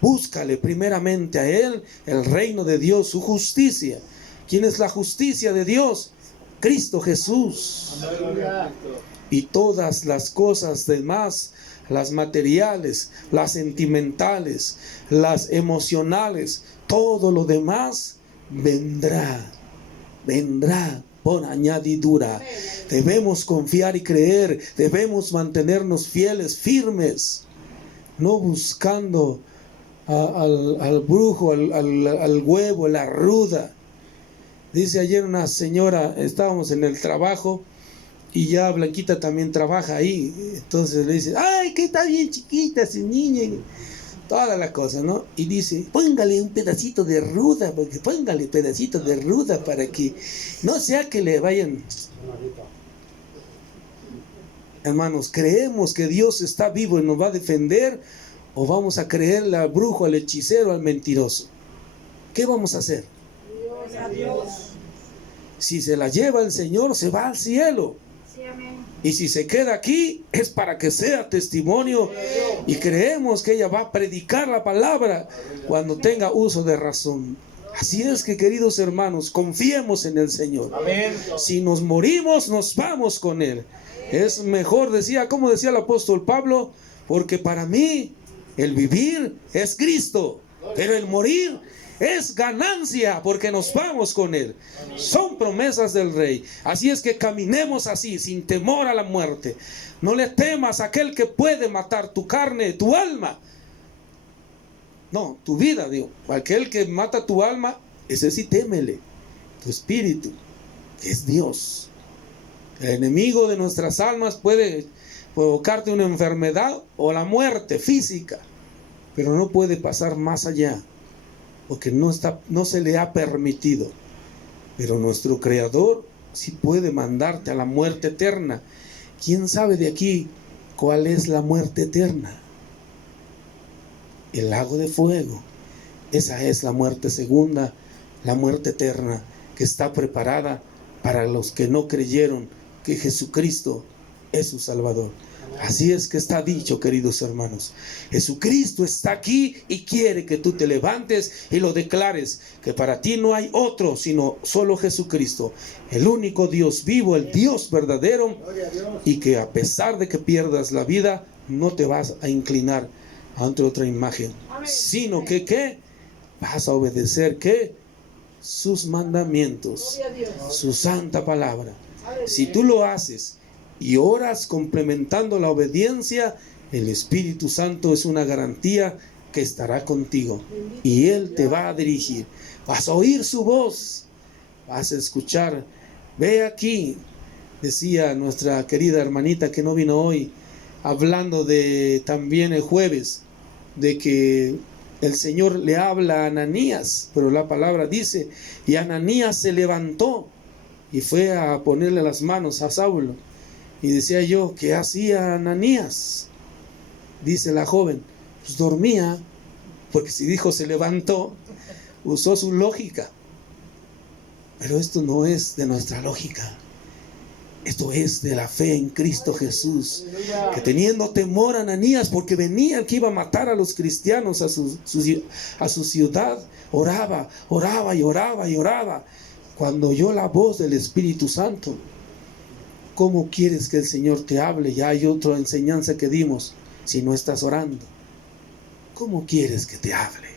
Búscale primeramente a Él, el reino de Dios, su justicia. ¿Quién es la justicia de Dios? Cristo Jesús. Aleluya. Y todas las cosas demás, las materiales, las sentimentales, las emocionales, todo lo demás vendrá por añadidura. Debemos confiar y creer, debemos mantenernos fieles, firmes, no buscando al brujo, al huevo, la ruda. Dice ayer una señora, estábamos en el trabajo Y ya Blanquita también trabaja ahí. Entonces le dice, ay, que está bien chiquita esa niña. Todas las cosas, ¿no? Y dice, póngale un pedacito de ruda, porque póngale pedacito de ruda para que no sea que le vayan. Hermanos, ¿creemos que Dios está vivo y nos va a defender? ¿O vamos a creerle al brujo, al hechicero, al mentiroso? ¿Qué vamos a hacer? Dios. Si se la lleva el Señor, se va al cielo. Sí, amén. Y si se queda aquí, es para que sea testimonio. Y creemos que ella va a predicar la palabra cuando tenga uso de razón. Así es que, queridos hermanos, confiemos en el Señor. Amén. Si nos morimos, nos vamos con Él. Es mejor, como decía el apóstol Pablo, porque para mí el vivir es Cristo, pero el morir es ganancia, porque nos vamos con Él. Son promesas del Rey. Así es que caminemos así, sin temor a la muerte. No le temas a aquel que puede matar tu carne, tu alma. No, tu vida, digo. Aquel que mata tu alma, ese sí témele. Tu espíritu, que es Dios. El enemigo de nuestras almas puede provocarte una enfermedad o la muerte física, pero no puede pasar más allá, porque no se le ha permitido. Pero nuestro Creador sí puede mandarte a la muerte eterna. ¿Quién sabe de aquí cuál es la muerte eterna? El lago de fuego. Esa es la muerte segunda, la muerte eterna, que está preparada para los que no creyeron que Jesucristo es su Salvador. Así es que está dicho, queridos hermanos. Jesucristo está aquí y quiere que tú te levantes y lo declares, que para ti no hay otro sino solo Jesucristo, el único Dios vivo, el Dios verdadero, y que a pesar de que pierdas la vida, no te vas a inclinar ante otra imagen, sino que ¿qué? Vas a obedecer ¿qué? Sus mandamientos, su santa palabra. Si tú lo haces y oras complementando la obediencia, el Espíritu Santo es una garantía que estará contigo y Él te va a dirigir. Vas a oír su voz, vas a escuchar. Ve aquí, decía nuestra querida hermanita que no vino hoy, hablando de también el jueves, de que el Señor le habla a Ananías, pero la palabra dice, y Ananías se levantó y fue a ponerle las manos a Saulo. Y decía yo, ¿qué hacía Ananías? Dice la joven, pues dormía, porque si dijo se levantó, usó su lógica. Pero esto no es de nuestra lógica. Esto es de la fe en Cristo Jesús. Que teniendo temor a Ananías, porque venía el que iba a matar a los cristianos a su ciudad, oraba y oraba y oraba. Cuando oyó la voz del Espíritu Santo, ¿cómo quieres que el Señor te hable? Ya hay otra enseñanza que dimos, si no estás orando. ¿Cómo quieres que te hable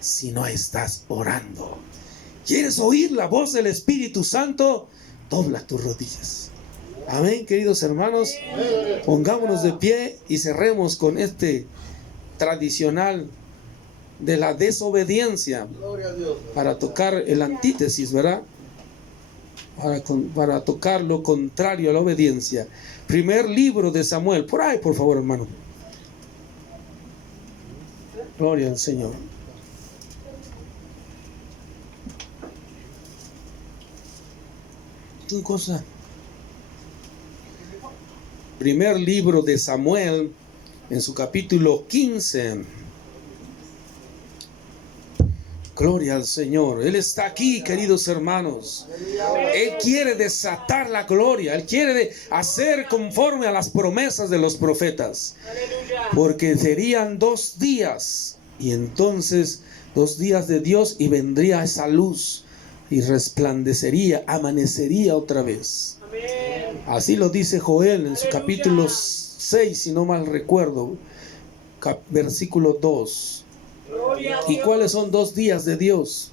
si no estás orando? ¿Quieres oír la voz del Espíritu Santo? Dobla tus rodillas. Amén, queridos hermanos. Pongámonos de pie y cerremos con este tradicional de la desobediencia para tocar el antítesis, ¿verdad? Para tocar lo contrario a la obediencia. Primer libro de Samuel. Por ahí, por favor, hermano. Gloria al Señor. ¿Qué cosa? Primer libro de Samuel, en su capítulo 15. Gloria al Señor. Él está aquí, queridos hermanos. Él quiere desatar la gloria. Él quiere hacer conforme a las promesas de los profetas. Porque serían 2 días. Y entonces 2 días de Dios y vendría esa luz. Y resplandecería, amanecería otra vez. Así lo dice Joel en su capítulo 6, si no mal recuerdo. Versículo 2. ¿Y cuáles son 2 días de Dios?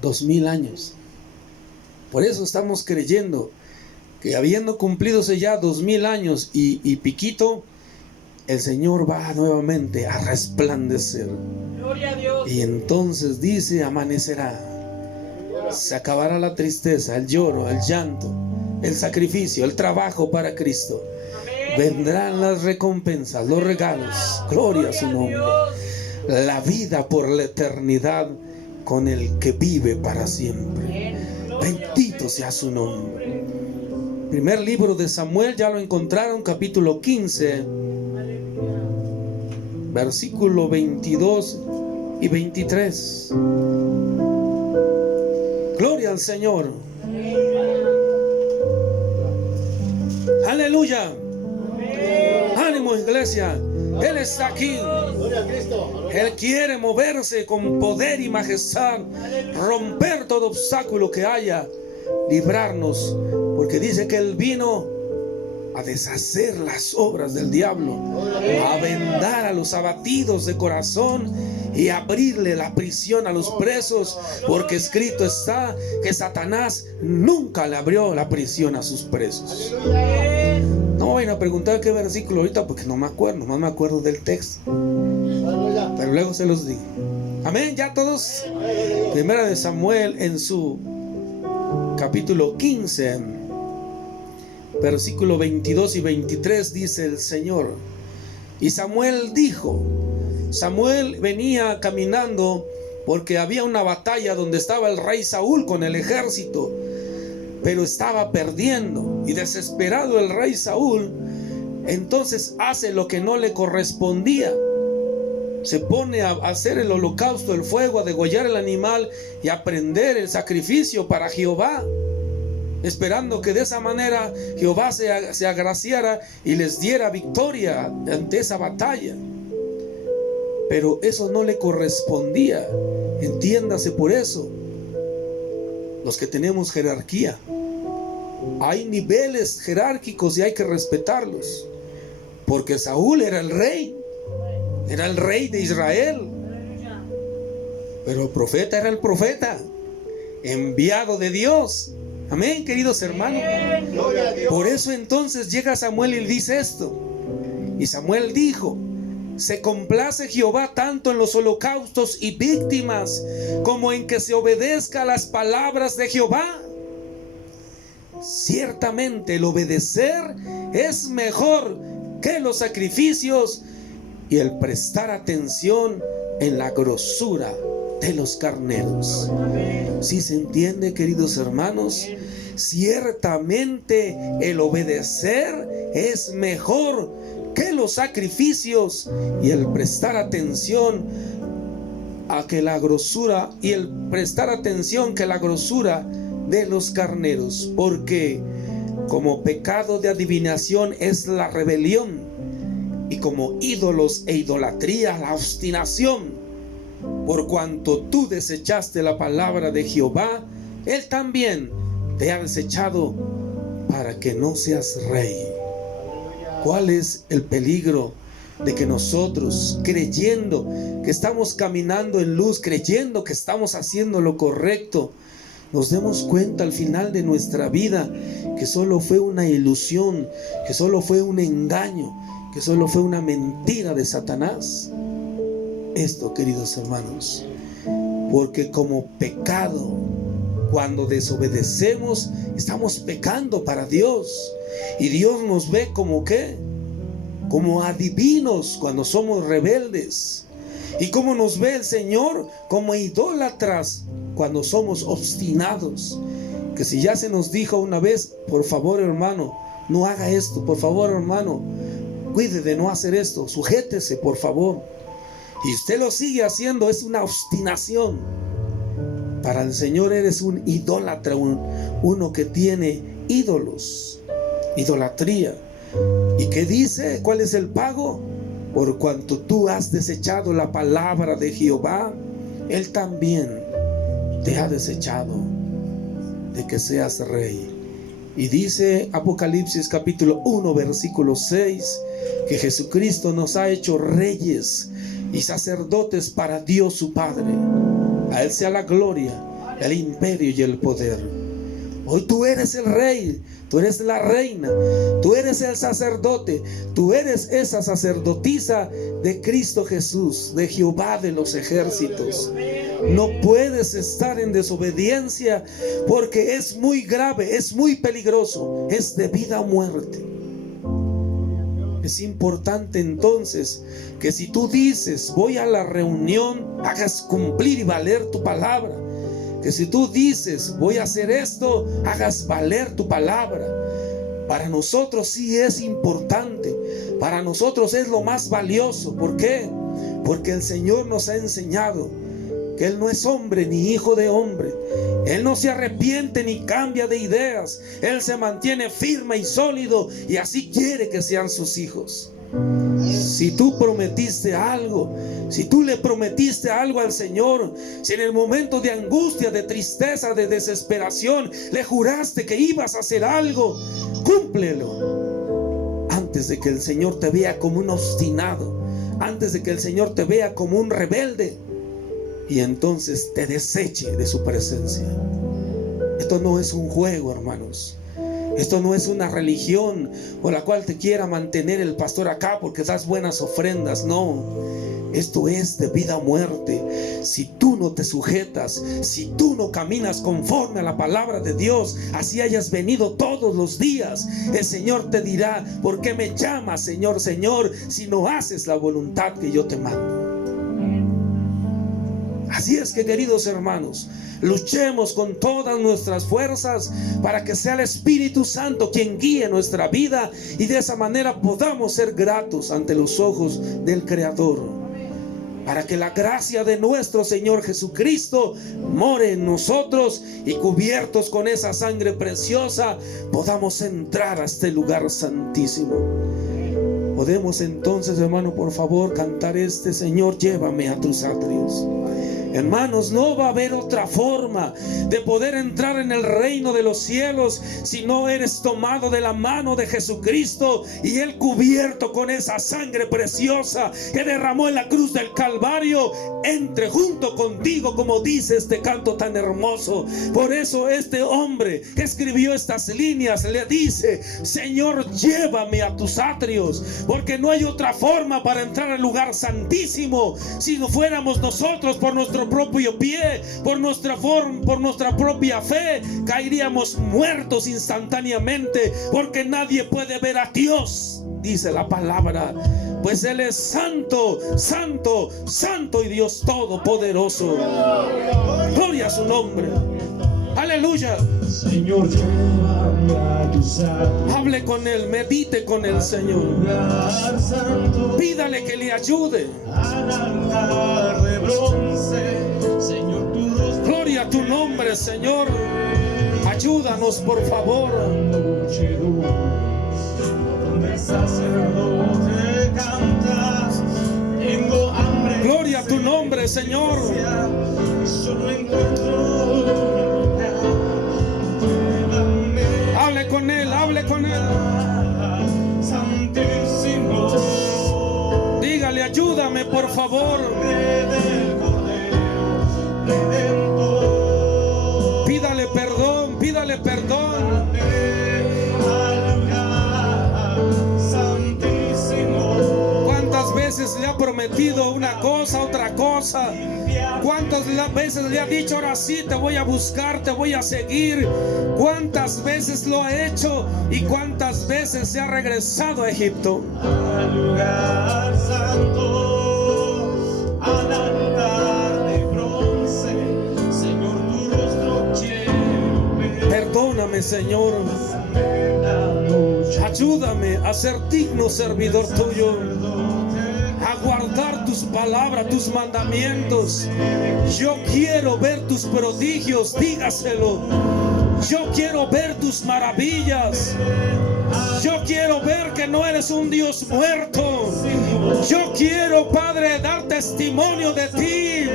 2000 años. Por eso estamos creyendo que habiendo cumplidose ya 2000 años y piquito, el Señor va nuevamente a resplandecer. Y entonces dice, amanecerá. Se acabará la tristeza, el lloro, el llanto, el sacrificio, el trabajo para Cristo, vendrán las recompensas, los regalos. Gloria a su nombre. La vida por la eternidad con el que vive para siempre. Bendito sea su nombre. Primer libro de Samuel, ya lo encontraron, capítulo 15, versículo 22 y 23. Gloria al Señor. Aleluya. Ánimo, iglesia. Él está aquí. Él quiere moverse con poder y majestad, romper todo obstáculo que haya, librarnos, porque dice que Él vino a deshacer las obras del diablo, a vendar a los abatidos de corazón y abrirle la prisión a los presos, porque escrito está que Satanás nunca le abrió la prisión a sus presos. No vayan a preguntar qué versículo ahorita, porque no me acuerdo del texto, pero luego se los digo. Amén, ya todos. Primera de Samuel, en su capítulo 15, versículo 22 y 23, dice el Señor: y Samuel dijo. Samuel venía caminando porque había una batalla donde estaba el rey Saúl con el ejército, pero estaba perdiendo, y desesperado el rey Saúl entonces hace lo que no le correspondía. Se pone a hacer el holocausto, el fuego, a degollar el animal y a prender el sacrificio para Jehová, esperando que de esa manera Jehová se agraciara y les diera victoria ante esa batalla. Pero eso no le correspondía. Entiéndase por eso. Los que tenemos jerarquía, hay niveles jerárquicos y hay que respetarlos, porque Saúl era el rey de Israel, pero el profeta era el profeta enviado de Dios. Amén, queridos hermanos. Por eso entonces llega Samuel y dice esto. Y Samuel dijo: se complace Jehová tanto en los holocaustos y víctimas como en que se obedezca a las palabras de Jehová. Ciertamente el obedecer es mejor que los sacrificios, y el prestar atención en la grosura de los carneros. ¿Sí se entiende, queridos hermanos? Ciertamente el obedecer es mejor que los sacrificios, y el prestar atención a que la grosura, y el prestar atención que la grosura de los carneros, porque como pecado de adivinación es la rebelión, y como ídolos e idolatría la obstinación. Por cuanto tú desechaste la palabra de Jehová, Él también te ha desechado para que no seas rey. ¿Cuál es el peligro de que nosotros, creyendo que estamos caminando en luz, creyendo que estamos haciendo lo correcto, nos demos cuenta al final de nuestra vida que solo fue una ilusión, que solo fue un engaño, que solo fue una mentira de Satanás? Esto, queridos hermanos, porque como pecado, cuando desobedecemos, estamos pecando para Dios, y Dios nos ve como ¿qué? Como adivinos cuando somos rebeldes. Y como nos ve el Señor, como idólatras cuando somos obstinados. Que si ya se nos dijo una vez: por favor, hermano, no haga esto, por favor, hermano, cuide de no hacer esto, sujétese, por favor, y usted lo sigue haciendo, es una obstinación. Para el Señor eres un idólatra, uno que tiene ídolos, idolatría. ¿Y qué dice? ¿Cuál es el pago? Por cuanto tú has desechado la palabra de Jehová, Él también te ha desechado de que seas rey. Y dice Apocalipsis capítulo 1 versículo 6 que Jesucristo nos ha hecho reyes y sacerdotes para Dios su Padre. A Él sea la gloria, el imperio y el poder Hoy tú eres el rey, tú eres la reina, tú eres el sacerdote, tú eres esa sacerdotisa de Cristo Jesús, de Jehová de los ejércitos. No puedes estar en desobediencia porque es muy grave, es muy peligroso, es de vida o muerte. Es importante entonces que si tú dices voy a la reunión, hagas cumplir y valer tu palabra. Que si tú dices voy a hacer esto, hagas valer tu palabra. Para nosotros sí es importante, para nosotros es lo más valioso. ¿Por qué? Porque el Señor nos ha enseñado que Él no es hombre ni hijo de hombre. Él no se arrepiente ni cambia de ideas. Él se mantiene firme y sólido, y así quiere que sean sus hijos. Si tú prometiste algo, si tú le prometiste algo al Señor, si en el momento de angustia, de tristeza, de desesperación, le juraste que ibas a hacer algo, cúmplelo antes de que el Señor te vea como un obstinado, antes de que el Señor te vea como un rebelde y entonces te deseche de su presencia. Esto no es un juego, hermanos. Esto no es una religión por la cual te quiera mantener el pastor acá porque das buenas ofrendas. No, esto es de vida o muerte. Si tú no te sujetas, si tú no caminas conforme a la palabra de Dios, así hayas venido todos los días, el Señor te dirá: ¿por qué me llamas Señor, Señor, si no haces la voluntad que yo te mando? Así es que, queridos hermanos, luchemos con todas nuestras fuerzas para que sea el Espíritu Santo quien guíe nuestra vida, y de esa manera podamos ser gratos ante los ojos del Creador, para que la gracia de nuestro Señor Jesucristo more en nosotros, y cubiertos con esa sangre preciosa podamos entrar a este lugar santísimo. Podemos entonces, hermano, por favor, cantar este: Señor, llévame a tus atrios. Hermanos, no va a haber otra forma de poder entrar en el reino de los cielos si no eres tomado de la mano de Jesucristo y Él cubierto con esa sangre preciosa que derramó en la cruz del Calvario, entre junto contigo, como dice este canto tan hermoso. Por eso este hombre que escribió estas líneas le dice: Señor, llévame a tus atrios, porque no hay otra forma para entrar al lugar santísimo. Si no fuéramos nosotros por nuestro propio pie, por nuestra propia fe, caeríamos muertos instantáneamente, porque nadie puede ver a Dios, dice la palabra, pues Él es santo, santo, santo y Dios todopoderoso. Gloria a su nombre. Aleluya. Señor, llévame a tus atrios. Hable con Él, medite con el Señor. Pídale que le ayude. Al altar de bronce, Señor, tu rostro. Gloria a tu nombre, Señor. Ayúdanos, por favor. Muchedumbre, donde el sacerdote canta: tengo hambre. Gloria a tu nombre, Señor. Solo encuentro. Hable con Él, hable con Él. Santísimo. Dígale: ayúdame, por favor. Pídale perdón, pídale perdón. ¿Cuántas veces le ha prometido una cosa, otra cosa? ¿Cuántas veces le ha dicho: ahora sí te voy a buscar, te voy a seguir? ¿Cuántas veces lo ha hecho y cuántas veces se ha regresado a Egipto? Al lugar santo, al altar de bronce, Señor, tu rostro quiero ver. Perdóname, Señor. Ayúdame a ser digno servidor tuyo, a guardar tus palabras, tus mandamientos. Yo quiero ver tus prodigios, dígaselo. Yo quiero ver tus maravillas. Yo quiero ver que no eres un Dios muerto. Yo quiero, Padre, dar testimonio de ti,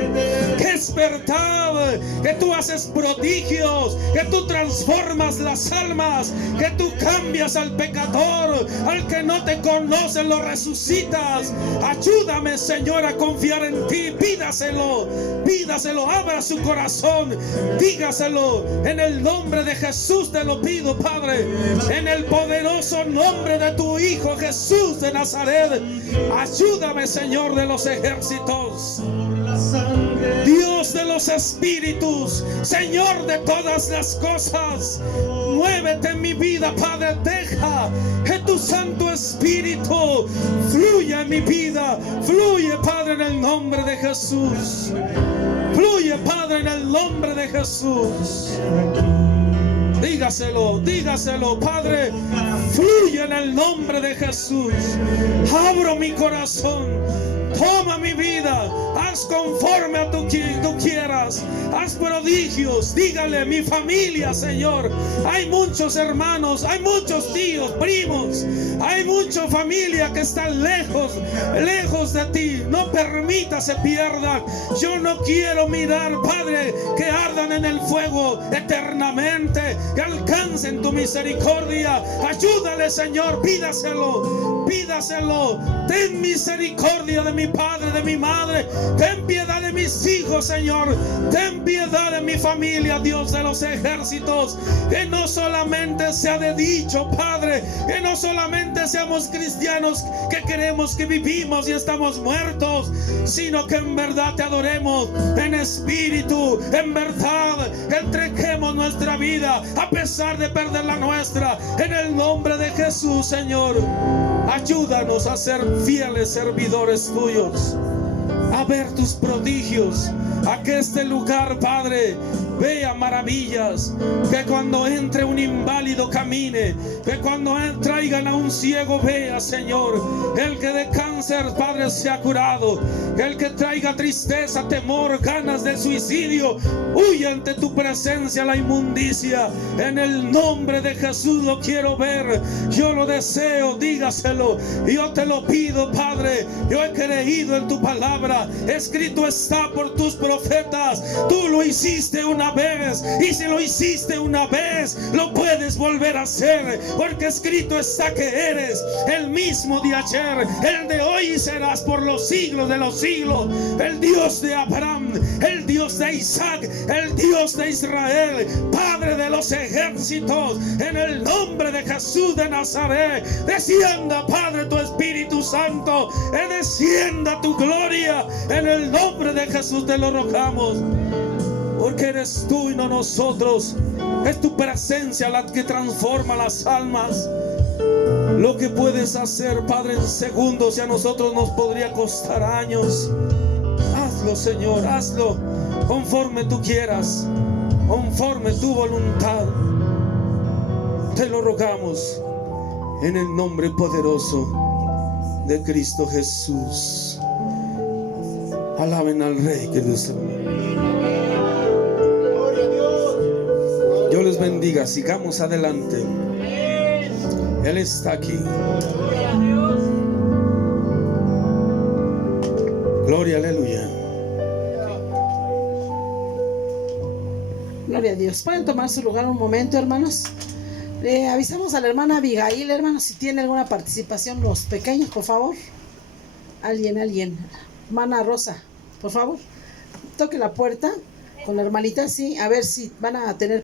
que es verdad, que tú haces prodigios, que tú transformas las almas, que tú cambias al pecador, al que no te conoce lo resucitas. Ayúdame, Señor, a confiar en ti. Pídaselo, pídaselo, abra su corazón, dígaselo. En el nombre de Jesús te lo pido, Padre, en el poderoso nombre de tu Hijo Jesús de Nazaret. Ayúdame, Señor de los ejércitos, Dios de los espíritus, Señor de todas las cosas. Muévete en mi vida, Padre. Deja que tu Santo Espíritu fluya en mi vida. Fluye, Padre, en el nombre de Jesús. Fluye, Padre, en el nombre de Jesús. Dígaselo, dígaselo, Padre. Fluye en el nombre de Jesús. Abro mi corazón. Toma mi vida, haz conforme a tú quieras, haz prodigios. Dígale, mi familia, Señor, hay muchos hermanos, hay muchos tíos, primos, hay mucha familia que está lejos de ti. No permita se pierdan. Yo no quiero mirar, Padre, que ardan en el fuego eternamente, que alcancen tu misericordia. Ayúdale, Señor, pídaselo, pídaselo. Ten misericordia de mi padre, de mi madre. Ten piedad de mis hijos, Señor. Ten piedad de mi familia, Dios de los ejércitos. Que no solamente sea de dicho, Padre, que no solamente seamos cristianos que creemos que vivimos y estamos muertos, sino que en verdad te adoremos en espíritu, en verdad entreguemos nuestra vida a pesar de perder la nuestra. En el nombre de Jesús, Señor, ayúdanos a ser fieles servidores tuyos, a ver tus prodigios, a que este lugar, Padre, vea maravillas, que cuando entre un inválido camine, que cuando traigan a un ciego vea, Señor, el que de cáncer, Padre, se ha curado, que el que traiga tristeza, temor, ganas de suicidio, huya ante tu presencia la inmundicia. En el nombre de Jesús lo quiero ver, yo lo deseo, dígaselo. Yo te lo pido, Padre, yo he creído en tu palabra, escrito está por tus profetas. Tú lo hiciste una vez, y si lo hiciste una vez, lo puedes volver a hacer, porque escrito está que eres el mismo de ayer, el de hoy, y serás por los siglos de los siglos. El Dios de Abraham, el Dios de Isaac, el Dios de Israel, Padre de los ejércitos. En el nombre de Jesús de Nazaret, descienda, Padre, tu Espíritu Santo, descienda tu gloria. En el nombre de Jesús te lo rogamos, porque eres tú y no nosotros. Es tu presencia la que transforma las almas. Lo que puedes hacer, Padre, en segundos, y a nosotros nos podría costar años. Hazlo, Señor, hazlo conforme tú quieras, conforme tu voluntad. Te lo rogamos en el nombre poderoso de Cristo Jesús. Alaben al Rey, queridos hermanos. Dios les bendiga, sigamos adelante. Él está aquí. Gloria, aleluya. Gloria a Dios. Pueden tomar su lugar un momento, hermanos. Le avisamos a la hermana Abigail, hermanos, si tiene alguna participación, los pequeños, por favor. Alguien. Hermana Rosa, por favor, toque la puerta con la hermanita, sí, a ver si van a tener